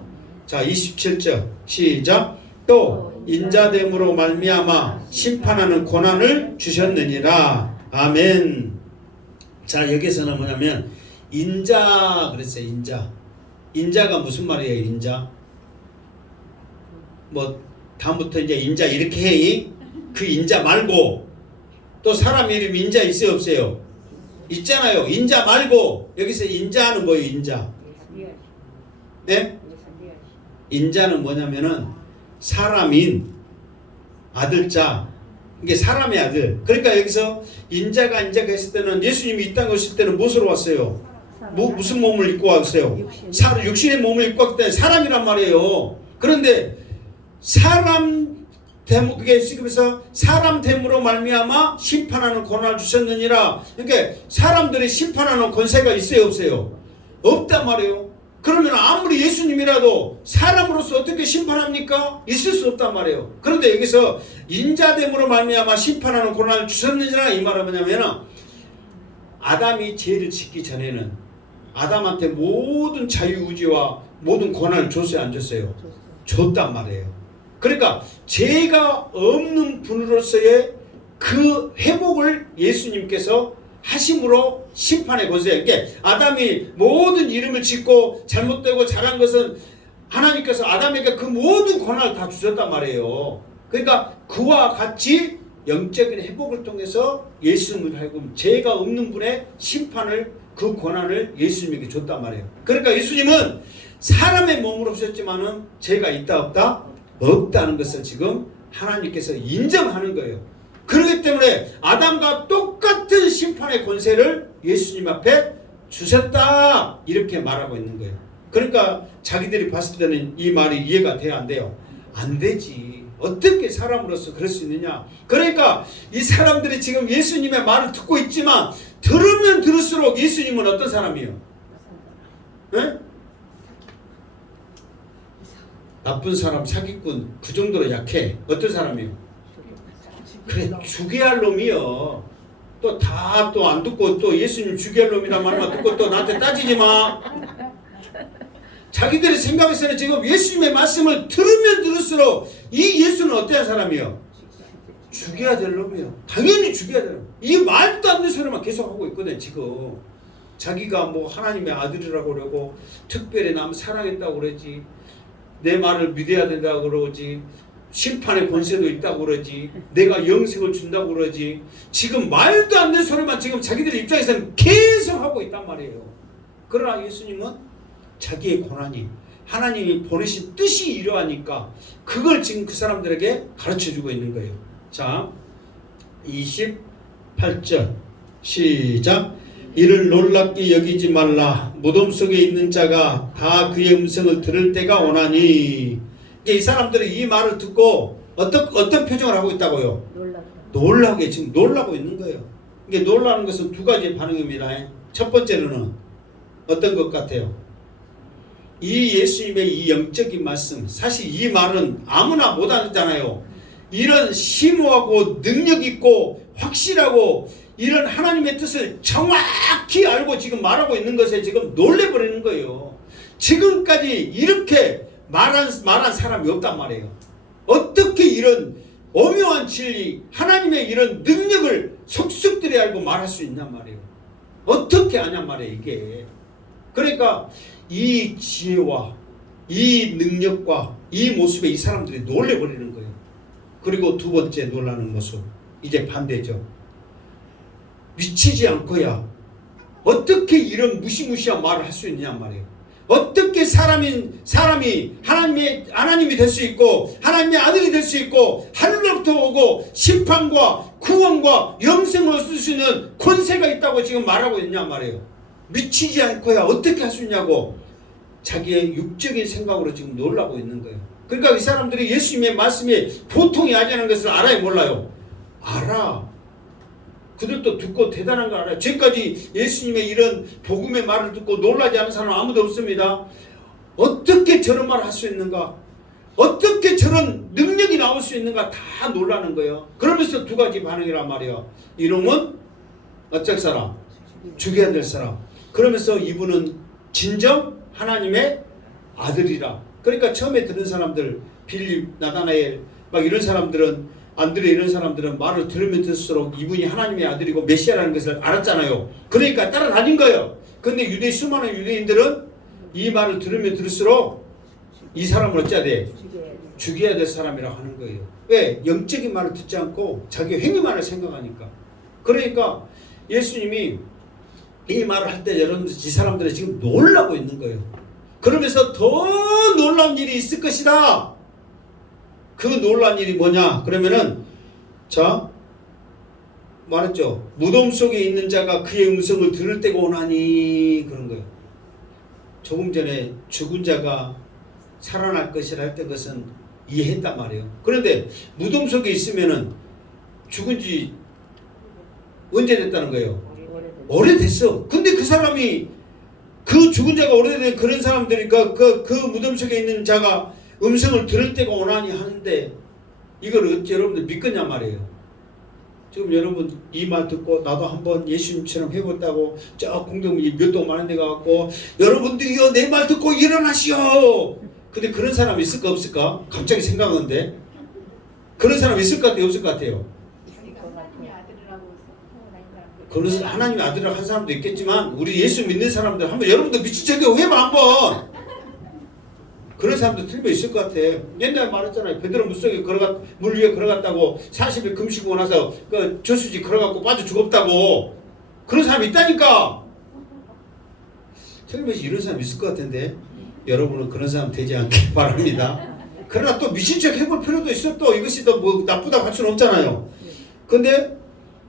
자 27절 시작. 또 인자됨으로 말미암아 심판하는 고난을 주셨느니라. 아멘. 자 여기서는 뭐냐면 인자 그랬어요. 인자가 무슨 말이에요? 인자 뭐 다음부터 이제 인자 이렇게 해. 그 인자 말고 또 사람 이름 인자 있어요 없어요? 있잖아요. 인자 말고 여기서 인자는 뭐예요? 인자. 네? 인자는 뭐냐면은 사람인 아들자, 이게 사람의 아들. 그러니까 여기서 인자가 했을 때는 예수님이 이 땅에 오실 때는 무엇으로 왔어요? 무슨 몸을 입고 왔어요? 육신의 몸을 입고 왔기 때문에 사람이란 말이에요. 그런데 그게 지금에서 사람 됨으로 말미암아 심판하는 권한을 주셨느니라. 그러니까 사람들이 심판하는 권세가 있어요, 없어요? 없단 말이에요. 그러면 아무리 예수님이라도 사람으로서 어떻게 심판합니까? 있을 수 없단 말이에요. 그런데 여기서 인자됨으로 말미암아 심판하는 권한을 주셨느니라 이 말은 뭐냐면 아담이 죄를 짓기 전에는 아담한테 모든 자유의지와 모든 권한을 줬어요, 안 줬어요? 줬단 말이에요. 그러니까 죄가 없는 분으로서의 그 회복을 예수님께서 하심으로 심판의 권세. 그러니까 아담이 모든 이름을 짓고 잘못되고 잘한 것은 하나님께서 아담에게 그 모든 권한을 다 주셨단 말이에요. 그러니까 그와 같이 영적인 회복을 통해서 예수님을 하여금 죄가 없는 분의 심판을 그 권한을 예수님에게 줬단 말이에요. 그러니까 예수님은 사람의 몸으로 오셨지만은 죄가 있다 없다? 없다는 것을 지금 하나님께서 인정하는 거예요. 그렇기 때문에 아담과 똑같은 심판의 권세를 예수님 앞에 주셨다 이렇게 말하고 있는 거예요. 그러니까 자기들이 봤을 때는 이 말이 이해가 돼야 안 돼요? 안 되지. 어떻게 사람으로서 그럴 수 있느냐. 그러니까 이 사람들이 지금 예수님의 말을 듣고 있지만 들으면 들을수록 예수님은 어떤 사람이에요? 네? 나쁜 사람, 사기꾼 그 정도로 약해. 어떤 사람이에요? 그래, 죽여야 할 놈이요. 또 다 또 안 듣고 또 예수님 죽여야 할 놈이란 말만 듣고 또 나한테 따지지 마. 자기들이 생각해서는 지금 예수님의 말씀을 들으면 들을수록 이 예수는 어떠한 사람이요? 죽여야 될 놈이요. 당연히 죽여야 될 놈. 이 말도 안 되는 소리만 계속 하고 있거든 지금. 자기가 뭐 하나님의 아들이라고 그러고 특별히 남 사랑했다고 그러지. 내 말을 믿어야 된다고 그러지. 심판의 권세도 있다고 그러지. 내가 영생을 준다고 그러지. 지금 말도 안 되는 소리만 지금 자기들 입장에서는 계속 하고 있단 말이에요. 그러나 예수님은 자기의 고난이 하나님이 보내신 뜻이 이러하니까 그걸 지금 그 사람들에게 가르쳐주고 있는 거예요. 자, 28절 시작. 이를 놀랍게 여기지 말라. 무덤 속에 있는 자가 다 그의 음성을 들을 때가 오나니. 이 사람들이 이 말을 듣고 어떤 표정을 하고 있다고요? 놀라게 지금 놀라고 있는 거예요. 이게 놀라는 것은 두 가지 반응입니다. 첫 번째는 어떤 것 같아요? 이 예수님의 이 영적인 말씀, 사실 이 말은 아무나 못 하잖아요. 이런 심오하고 능력 있고 확실하고 이런 하나님의 뜻을 정확히 알고 지금 말하고 있는 것에 지금 놀래버리는 거예요. 지금까지 이렇게 말한 사람이 없단 말이에요. 어떻게 이런 오묘한 진리, 하나님의 이런 능력을 속속들이 알고 말할 수 있냔 말이에요. 어떻게 아냔 말이에요, 이게. 그러니까 이 지혜와 이 능력과 이 모습에 이 사람들이 놀래버리는 거예요. 그리고 두 번째 놀라는 모습, 이제 반대죠. 미치지 않고야 어떻게 이런 무시무시한 말을 할 수 있냐 말이에요. 어떻게 사람이 하나님이 될 수 있고 하나님의 아들이 될 수 있고 하늘로부터 오고 심판과 구원과 영생을 얻을 수 있는 권세가 있다고 지금 말하고 있냐 말이에요. 미치지 않고야 어떻게 할 수 있냐고 자기의 육적인 생각으로 지금 놀라고 있는 거예요. 그러니까 이 사람들이 예수님의 말씀이 보통이 아니라는 것을 알아요, 몰라요? 알아. 그들도 듣고 대단한 걸 알아요. 지금까지 예수님의 이런 복음의 말을 듣고 놀라지 않은 사람은 아무도 없습니다. 어떻게 저런 말을 할 수 있는가? 어떻게 저런 능력이 나올 수 있는가? 다 놀라는 거예요. 그러면서 두 가지 반응이란 말이에요. 이놈은 어쩔 사람? 죽여야 될 사람. 그러면서 이분은 진정 하나님의 아들이라. 그러니까 처음에 들은 사람들, 빌립, 나다나엘 막 이런 사람들은, 안드레 이런 사람들은 말을 들으면 들을수록 이분이 하나님의 아들이고 메시아라는 것을 알았잖아요. 그러니까 따라다닌 거예요. 근데 수많은 유대인들은 이 말을 들으면 들을수록 이 사람을 어찌해야 돼? 죽여야 될 사람이라고 하는 거예요. 왜? 영적인 말을 듣지 않고 자기 행위만을 생각하니까. 그러니까 예수님이 이 말을 할 때 여러분들 이 사람들이 지금 놀라고 있는 거예요. 그러면서 더 놀라운 일이 있을 것이다. 그 놀란 일이 뭐냐? 그러면은 자 말했죠. 무덤 속에 있는 자가 그의 음성을 들을 때가 오나니 그런 거예요. 조금 전에 죽은 자가 살아날 것이라 했던 것은 이해했단 말이에요. 그런데 무덤 속에 있으면은 죽은 지 언제 됐다는 거예요? 오래됐어. 근데 그 사람이 그 죽은 자가 오래된 그런 사람들이니까 그 무덤 속에 있는 자가 음성을 들을 때가 오나니 하는데 이걸 어찌 여러분들 믿겠냐 말이에요. 지금 여러분 이 말 듣고 나도 한번 예수님처럼 해봤다고 저 공동이 몇 동 많은 데 가갖고 여러분들이요 내 말 듣고 일어나시오. 근데 그런 사람 있을까 없을까? 갑자기 생각하는데 그런 사람 있을 것 같아요 없을 것 같아요? 그런 하나님의 아들이라고 한 사람도 있겠지만 우리 예수 믿는 사람들 한번 여러분들 미친 척이 해봐 한번. 그런 사람도 틀려 있을 것 같아. 옛날에 말했잖아요. 베드로 물 위에 걸어갔다고 40일 금식하고 나서 그 저수지 걸어갖고 빠져 죽었다고. 그런 사람이 있다니까. 틀림없이 이런 사람 있을 것 같은데 여러분은 그런 사람 되지 않길 바랍니다. 그러나 또 미친 척 해볼 필요도 있어. 또 이것이 또 뭐 나쁘다고 할 수는 없잖아요. 근데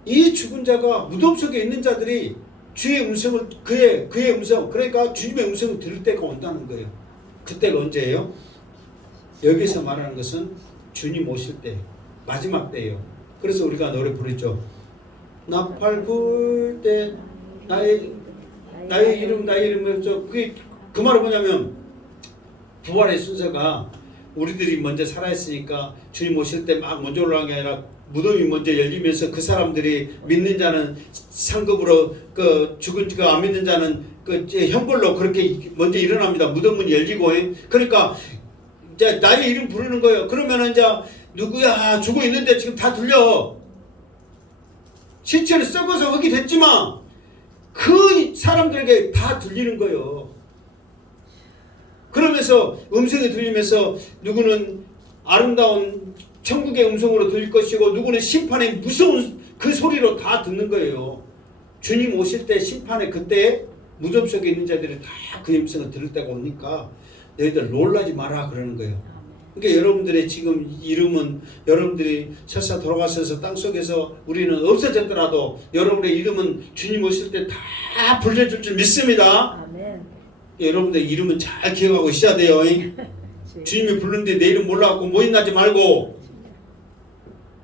이 죽은 자가 무덤 속에 있는 자들이 주의 음성을 그의 음성 그러니까 주님의 음성을 들을 때가 온다는 거예요. 그때가 언제예요? 여기서 말하는 것은 주님 오실 때 마지막 때예요. 그래서 우리가 노래 부르죠. 나팔 불 때 나의 이름을 그 말은 뭐냐면 부활의 순서가 우리들이 먼저 살아있으니까 주님 오실 때 막 먼저 올라간 게 아니라 무덤이 먼저 열리면서 그 사람들이 믿는 자는 상급으로 그 죽은 자 안 믿는 자는 그 형벌로 그렇게 먼저 일어납니다. 무덤은 열리고 그러니까 이제 나의 이름 부르는 거예요. 그러면은 이제 누구야 죽어 있는데 지금 다 들려. 시체는 썩어서 흙이 됐지만 그 사람들에게 다 들리는 거예요. 그러면서 음성이 들리면서 누구는 아름다운 천국의 음성으로 들릴 것이고 누구는 심판의 무서운 그 소리로 다 듣는 거예요. 주님 오실 때 심판의 그때 무덤 속에 있는 자들이 다 그 음성을 들을 때가 오니까 너희들 놀라지 마라 그러는 거예요. 그러니까 여러분들의 지금 이름은 여러분들이 설사 돌아가셔서 땅속에서 우리는 없어졌더라도 여러분의 이름은 주님 오실 때 다 불려줄 줄 믿습니다. 아멘. 여러분들 이름은 잘 기억하고 있어야 돼요. 주님이 부르는데 내 이름 몰라갖고 모임나지 말고.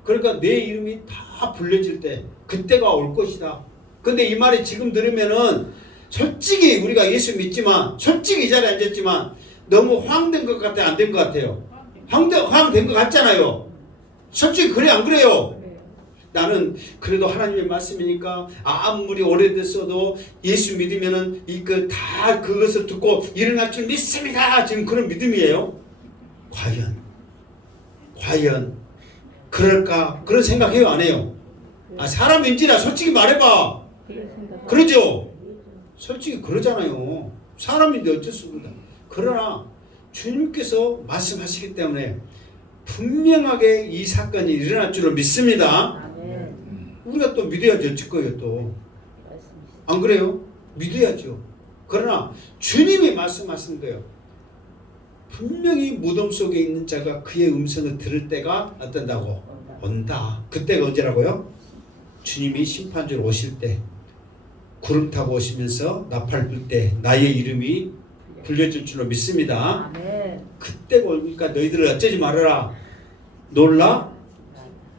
그러니까 내 이름이 다 불려질 때 그때가 올 것이다. 근데 이 말이 지금 들으면은 솔직히 우리가 예수 믿지만 솔직히 이 자리에 앉았지만 너무 황된 것 같아 안 된 것 같아요. 황된 것 같잖아요. 솔직히 그래 안 그래요? 나는 그래도 하나님의 말씀이니까 아무리 오래됐어도 예수 믿으면은 다 그것을 듣고 일어날 줄 믿습니다. 지금 그런 믿음이에요. 과연 그럴까? 그런 생각해요 안 해요? 사람인지라 솔직히 말해봐. 그러죠? 솔직히 그러잖아요. 사람인데 어쩔 수 없다. 그러나 주님께서 말씀하시기 때문에 분명하게 이 사건이 일어날 줄로 믿습니다. 우리가 또 믿어야지 어쩔 거예요 또. 안 그래요? 믿어야죠. 그러나 주님이 말씀하신 거예요. 분명히 무덤 속에 있는 자가 그의 음성을 들을 때가 어떤다고? 온다. 그때가 언제라고요? 주님이 심판주로 오실 때 구름 타고 오시면서 나팔 불 때 나의 이름이 불려질 줄로 믿습니다. 그때가 오니까 너희들을 어쩌지 말아라. 놀라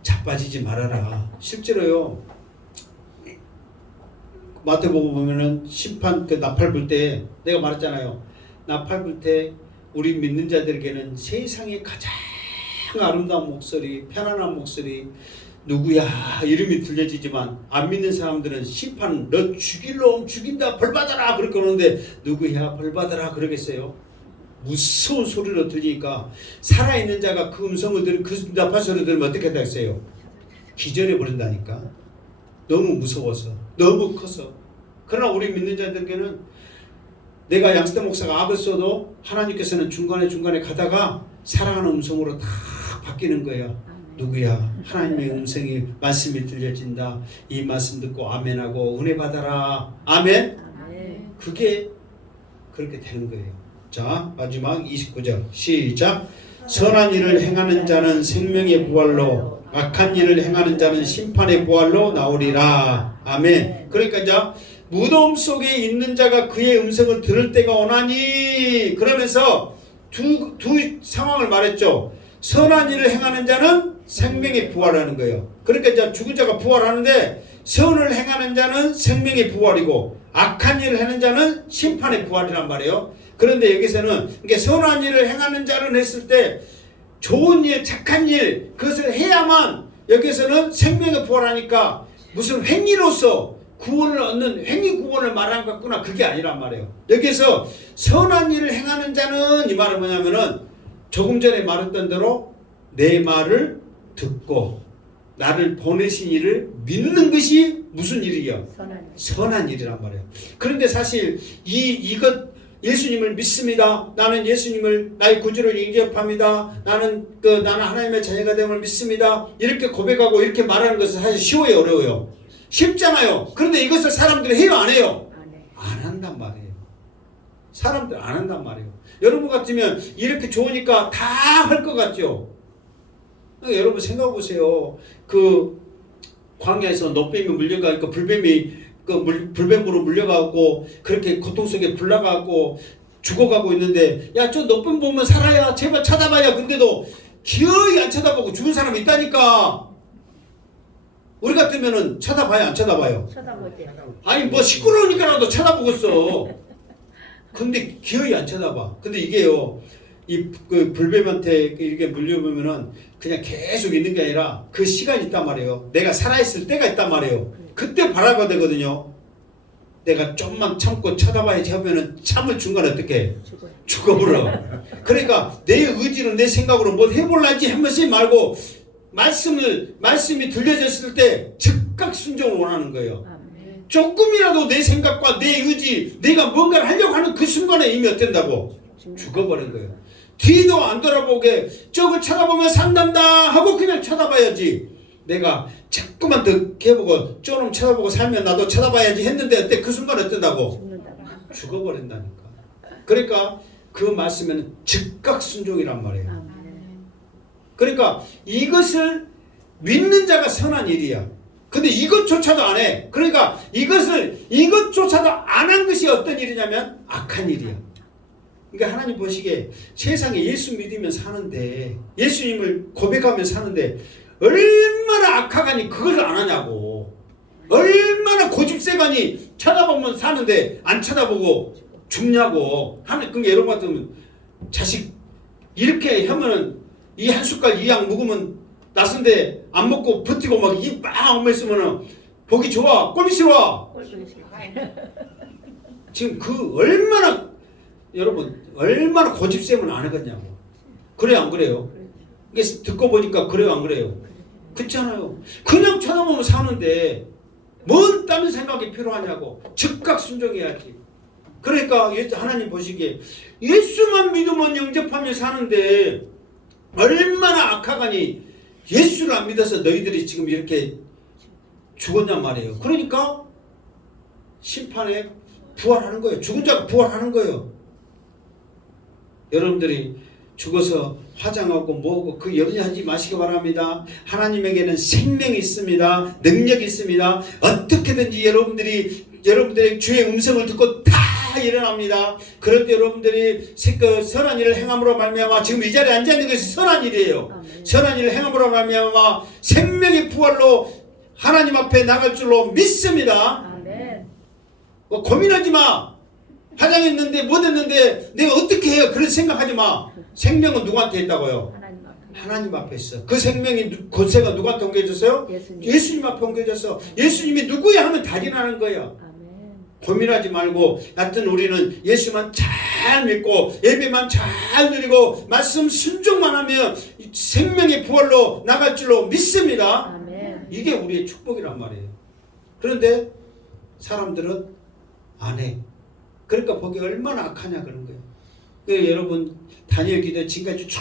자빠지지 말아라. 실제로요. 마태복음 보면은 심판 그 나팔 불 때 내가 말했잖아요. 나팔 불 때 우리 믿는 자들에게는 세상의 가장 아름다운 목소리, 편안한 목소리, 누구야 이름이 들려지지만 안 믿는 사람들은 심판 너 죽일 놈 죽인다 벌 받아라 그렇게 오는데 누구야 벌 받아라 그러겠어요? 무서운 소리로 들리니까 살아있는 자가 그 음성을 들으면 그 나팔 소리 들으면 어떻게 했어요? 기절해 버린다니까. 너무 무서워서 너무 커서. 그러나 우리 믿는 자들에게는 내가 양스태 목사가 아버지도 하나님께서는 중간에 가다가 사랑하는 음성으로 다 바뀌는 거예요. 누구야? 하나님의 음성이 말씀이 들려진다. 이 말씀 듣고 아멘하고 은혜 받아라. 아멘? 그게 그렇게 되는 거예요. 자 마지막 29절 시작. 선한 일을 행하는 자는 생명의 부활로, 악한 일을 행하는 자는 심판의 부활로 나오리라. 아멘. 그러니까 이제 무덤 속에 있는 자가 그의 음성을 들을 때가 오나니, 그러면서 두 상황을 말했죠. 선한 일을 행하는 자는 생명의 부활하는 거예요. 그러니까 이제 죽은 자가 부활하는데, 선을 행하는 자는 생명의 부활이고 악한 일을 하는 자는 심판의 부활이란 말이에요. 그런데 여기서는 이게 선한 일을 행하는 자를 했을 때 좋은 일, 착한 일, 그것을 해야만 여기서는 생명의 부활하니까 무슨 행위로서 구원을 얻는 행위 구원을 말하는 것 같구나, 그게 아니란 말이에요. 여기서 선한 일을 행하는 자는, 이 말은 뭐냐면은 조금 전에 말했던 대로 내 말을 듣고 나를 보내신 이를 믿는 것이 무슨 일이요? 선한 일이란 말이에요. 그런데 사실 이것 예수님을 믿습니다. 나는 예수님을 나의 구주로 인정합니다. 나는 하나님의 자녀가 됨을 믿습니다. 이렇게 고백하고 이렇게 말하는 것은 사실 쉬워요, 어려워요? 쉽잖아요. 그런데 이것을 사람들이 해요, 안 해요? 안 한단 말이에요. 사람들 안 한단 말이에요. 여러분 같으면 이렇게 좋으니까 다 할 것 같죠? 여러분 생각해 보세요. 그 광야에서 노뱀이 물려가니까 불뱀으로 물려가고 그렇게 고통 속에 불나가고 죽어가고 있는데, 야, 저 노뱀 보면 살아야 제발 쳐다봐야. 근데도 기어이 안 쳐다보고 죽은 사람이 있다니까. 우리 같으면은 쳐다봐야 안 쳐다봐요? 쳐다보지. 아니 뭐 시끄러우니까라도 쳐다보겠어. 근데 기어이 안 쳐다봐. 근데 이게요, 그 불뱀한테 이렇게 물려보면은 그냥 계속 있는 게 아니라 그 시간이 있단 말이에요. 내가 살아있을 때가 있단 말이에요. 그때 바라봐야 되거든요. 내가 좀만 참고 쳐다봐야지 하면은 참을 중간에 어떻게 죽어버려. 그러니까 내 의지로 내 생각으로 뭐 해볼란지 한 번씩 말고 말씀이 들려졌을 때 즉각 순종을 원하는 거예요. 조금이라도 내 생각과 내 의지, 내가 뭔가를 하려고 하는 그 순간에 이미 어땠다고? 죽어버린 거예요. 뒤도 안 돌아보게 저걸 쳐다보면 산단다 하고 그냥 쳐다봐야지. 내가 자꾸만 더 해보고 조금 쳐다보고 살면 나도 쳐다봐야지 했는데 어때? 그 순간 어떤다고? 죽어버린다니까. 그러니까 그 말씀에는 즉각 순종이란 말이에요. 그러니까 이것을 믿는 자가 선한 일이야. 근데 이것조차도 안 해. 그러니까 이것조차도 안 한 것이 어떤 일이냐면 악한 일이야. 그러니까 하나님 보시기에 세상에 예수 믿으면 사는데, 예수님을 고백하며 사는데 얼마나 악하가니 그걸 안 하냐고. 얼마나 고집세가니 쳐다보면 사는데 안 쳐다보고 죽냐고. 그럼 여러분 같으면 자식 이렇게 하면은 이 한 숟갈 이 양 먹으면 낫은데 안 먹고 버티고 막 입 빵 엄마 있으면은 보기 좋아? 꼴 싫어? 지금 여러분 얼마나 고집세면 안 하겠냐고. 그래요, 안 그래요? 이게 듣고 보니까 그래요, 안 그래요? 그렇잖아요. 그냥 쳐다보면 사는데 뭔 다른 생각이 필요하냐고. 즉각 순종해야지. 그러니까 하나님 보시기에 예수만 믿으면 영접하며 사는데 얼마나 악하가니 예수를 안 믿어서 너희들이 지금 이렇게 죽었냔 말이에요. 그러니까 심판에 부활하는 거예요. 죽은 자가 부활하는 거예요. 여러분들이 죽어서 화장하고 뭐고 그 염려하지 마시기 바랍니다. 하나님에게는 생명이 있습니다. 능력이 있습니다. 어떻게든지 여러분들의 주의 음성을 듣고 다 일어납니다. 그런데 여러분들이 선한 일을 행함으로 말미암아 지금 이 자리에 앉아 있는 것이 선한 일이에요. 아멘. 선한 일을 행함으로 말미암아 생명의 부활로 하나님 앞에 나갈 줄로 믿습니다. 아멘. 고민하지 마. 화장했는데 못했는데 내가 어떻게 해요? 그런 생각하지 마. 생명은 누구한테 있다고요? 하나님 앞에 있어. 그 생명이 권세가 누구한테 옮겨졌어요? 예수님 앞에 옮겨졌어. 예수님이 누구야 하면 다 일어나는 거예요. 고민하지 말고, 하여튼 우리는 예수만 잘 믿고 예배만 잘 드리고 말씀 순종만 하면 생명의 부활로 나갈 줄로 믿습니다. 아멘. 이게 우리의 축복이란 말이에요. 그런데 사람들은 안 해. 그러니까 보기 얼마나 악하냐 그런 거예요. 여러분 다니엘 기도 지금까지 쭉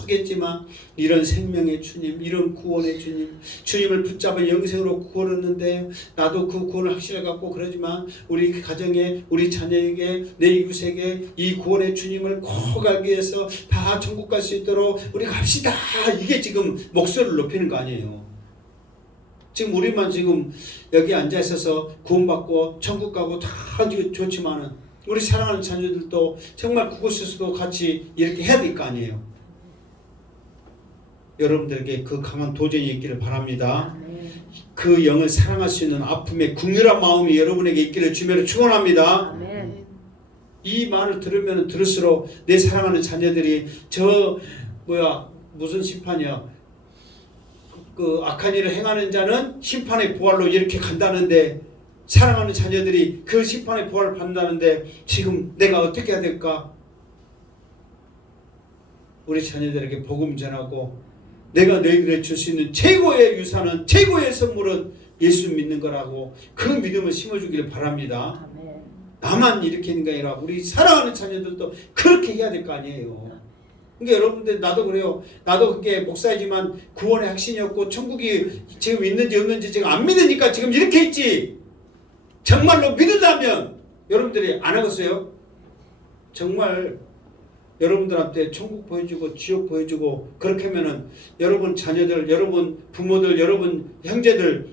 하겠지만 이런 생명의 주님, 이런 구원의 주님, 주님을 붙잡은 영생으로 구원했는데 나도 그 구원을 확실히 갖고 그러지만 우리 가정에, 우리 자녀에게, 내 이웃에게 이 구원의 주님을 꼭 알기 위해서 다 천국 갈 수 있도록 우리 갑시다. 이게 지금 목소리를 높이는 거 아니에요. 지금 우리만 지금 여기 앉아 있어서 구원받고 천국 가고 다 좋지만은 우리 사랑하는 자녀들도 정말 그곳에서도 같이 이렇게 해야 될 거 아니에요. 여러분들에게 그 강한 도전이 있기를 바랍니다. 그 영을 사랑할 수 있는 아픔의 긍휼한 마음이 여러분에게 있기를 주님으로 축원합니다. 이 말을 들으면 들을수록 내 사랑하는 자녀들이 무슨 심판이야? 그 악한 일을 행하는 자는 심판의 부활로 이렇게 간다는데 사랑하는 자녀들이 그 심판의 부활을 받는다는데 지금 내가 어떻게 해야 될까? 우리 자녀들에게 복음 전하고 내가 너희들에게 줄 수 있는 최고의 유산은, 최고의 선물은 예수 믿는 거라고 그 믿음을 심어주기를 바랍니다. 나만 이렇게 하는 게 아니라 우리 사랑하는 자녀들도 그렇게 해야 될 거 아니에요. 그러니까 여러분들 나도 그래요. 나도 그게 목사이지만 구원의 확신이 없고 천국이 지금 있는지 없는지 지금 안 믿으니까 지금 이렇게 했지. 정말로 믿는다면 여러분들이 안 하겠어요? 정말 여러분들한테 천국 보여주고 지옥 보여주고 그렇게 하면은 여러분 자녀들, 여러분 부모들, 여러분 형제들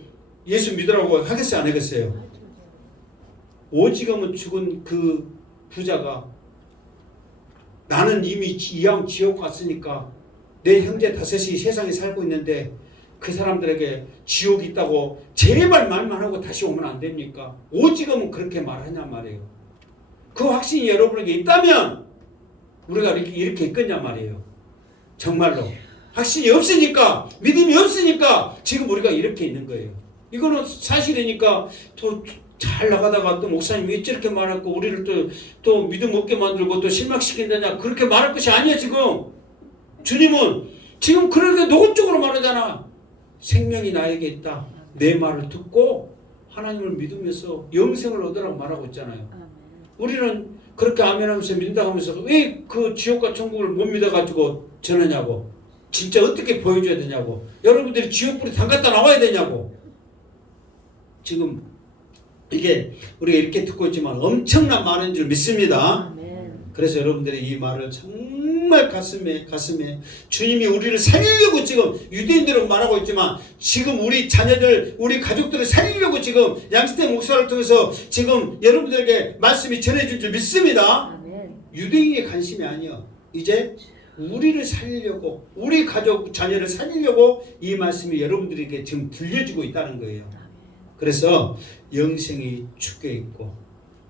예수 믿으라고 하겠어요? 안 하겠어요? 오지금은 죽은 그 부자가 나는 이미 이왕 지옥 갔으니까 내 형제 다섯이 세상에 살고 있는데 그 사람들에게 지옥이 있다고 제발 말만 하고 다시 오면 안 됩니까? 오지금은 그렇게 말하냐 말이에요. 그 확신이 여러분에게 있다면 우리가 이렇게 있겠냐 말이에요. 정말로 확신이 없으니까, 믿음이 없으니까 지금 우리가 이렇게 있는 거예요. 이거는 사실이니까 또 잘 나가다가 또 목사님이 왜 저렇게 말하고 우리를 또 믿음 없게 만들고 또 실망시킨다냐 그렇게 말할 것이 아니야. 지금 주님은 지금 그렇게 노골적으로 말하잖아. 생명이 나에게 있다. 내 말을 듣고 하나님을 믿으면서 영생을 얻으라고 말하고 있잖아요. 우리는 그렇게 아멘하면서 믿는다고 하면서 왜 그 지옥과 천국을 못 믿어가지고 전하냐고. 진짜 어떻게 보여줘야 되냐고. 여러분들이 지옥불에 담갔다 나와야 되냐고. 지금 이게 우리가 이렇게 듣고 있지만 엄청난 말인 줄 믿습니다. 그래서 여러분들이 이 말을 정말 가슴에 주님이 우리를 살리려고 지금 유대인들은 말하고 있지만 지금 우리 자녀들, 우리 가족들을 살리려고 지금 양스태 목사를 통해서 지금 여러분들에게 말씀이 전해질 줄 믿습니다. 유대인의 관심이 아니요. 이제 우리를 살리려고, 우리 가족, 자녀를 살리려고 이 말씀이 여러분들에게 지금 들려주고 있다는 거예요. 그래서 영생이 주께 있고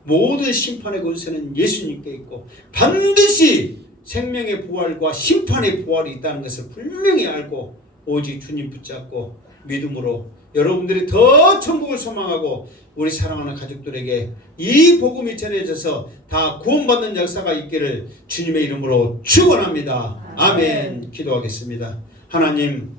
모든 심판의 권세는 예수님께 있고 반드시 생명의 부활과 심판의 부활이 있다는 것을 분명히 알고 오직 주님 붙잡고 믿음으로 여러분들이 더 천국을 소망하고 우리 사랑하는 가족들에게 이 복음이 전해져서 다 구원받는 역사가 있기를 주님의 이름으로 축원합니다. 아멘. 기도하겠습니다. 하나님,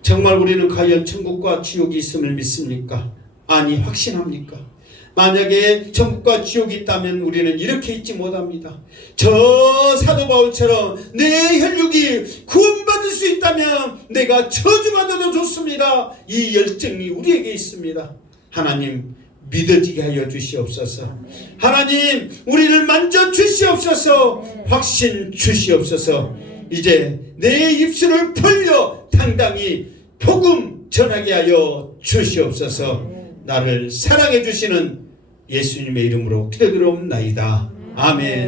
정말 우리는 과연 천국과 지옥이 있음을 믿습니까? 아니, 확신합니까? 만약에 천국과 지옥이 있다면 우리는 이렇게 있지 못합니다. 저 사도 바울처럼 내 혈육이 구원받을 수 있다면 내가 저주받아도 좋습니다. 이 열정이 우리에게 있습니다. 하나님, 믿어지게 하여 주시옵소서. 하나님, 우리를 만져 주시옵소서. 확신 주시옵소서. 이제 내 입술을 벌려 당당히 복음 전하게 하여 주시옵소서. 나를 사랑해 주시는 예수님의 이름으로 기도드리옵나이다. 아멘.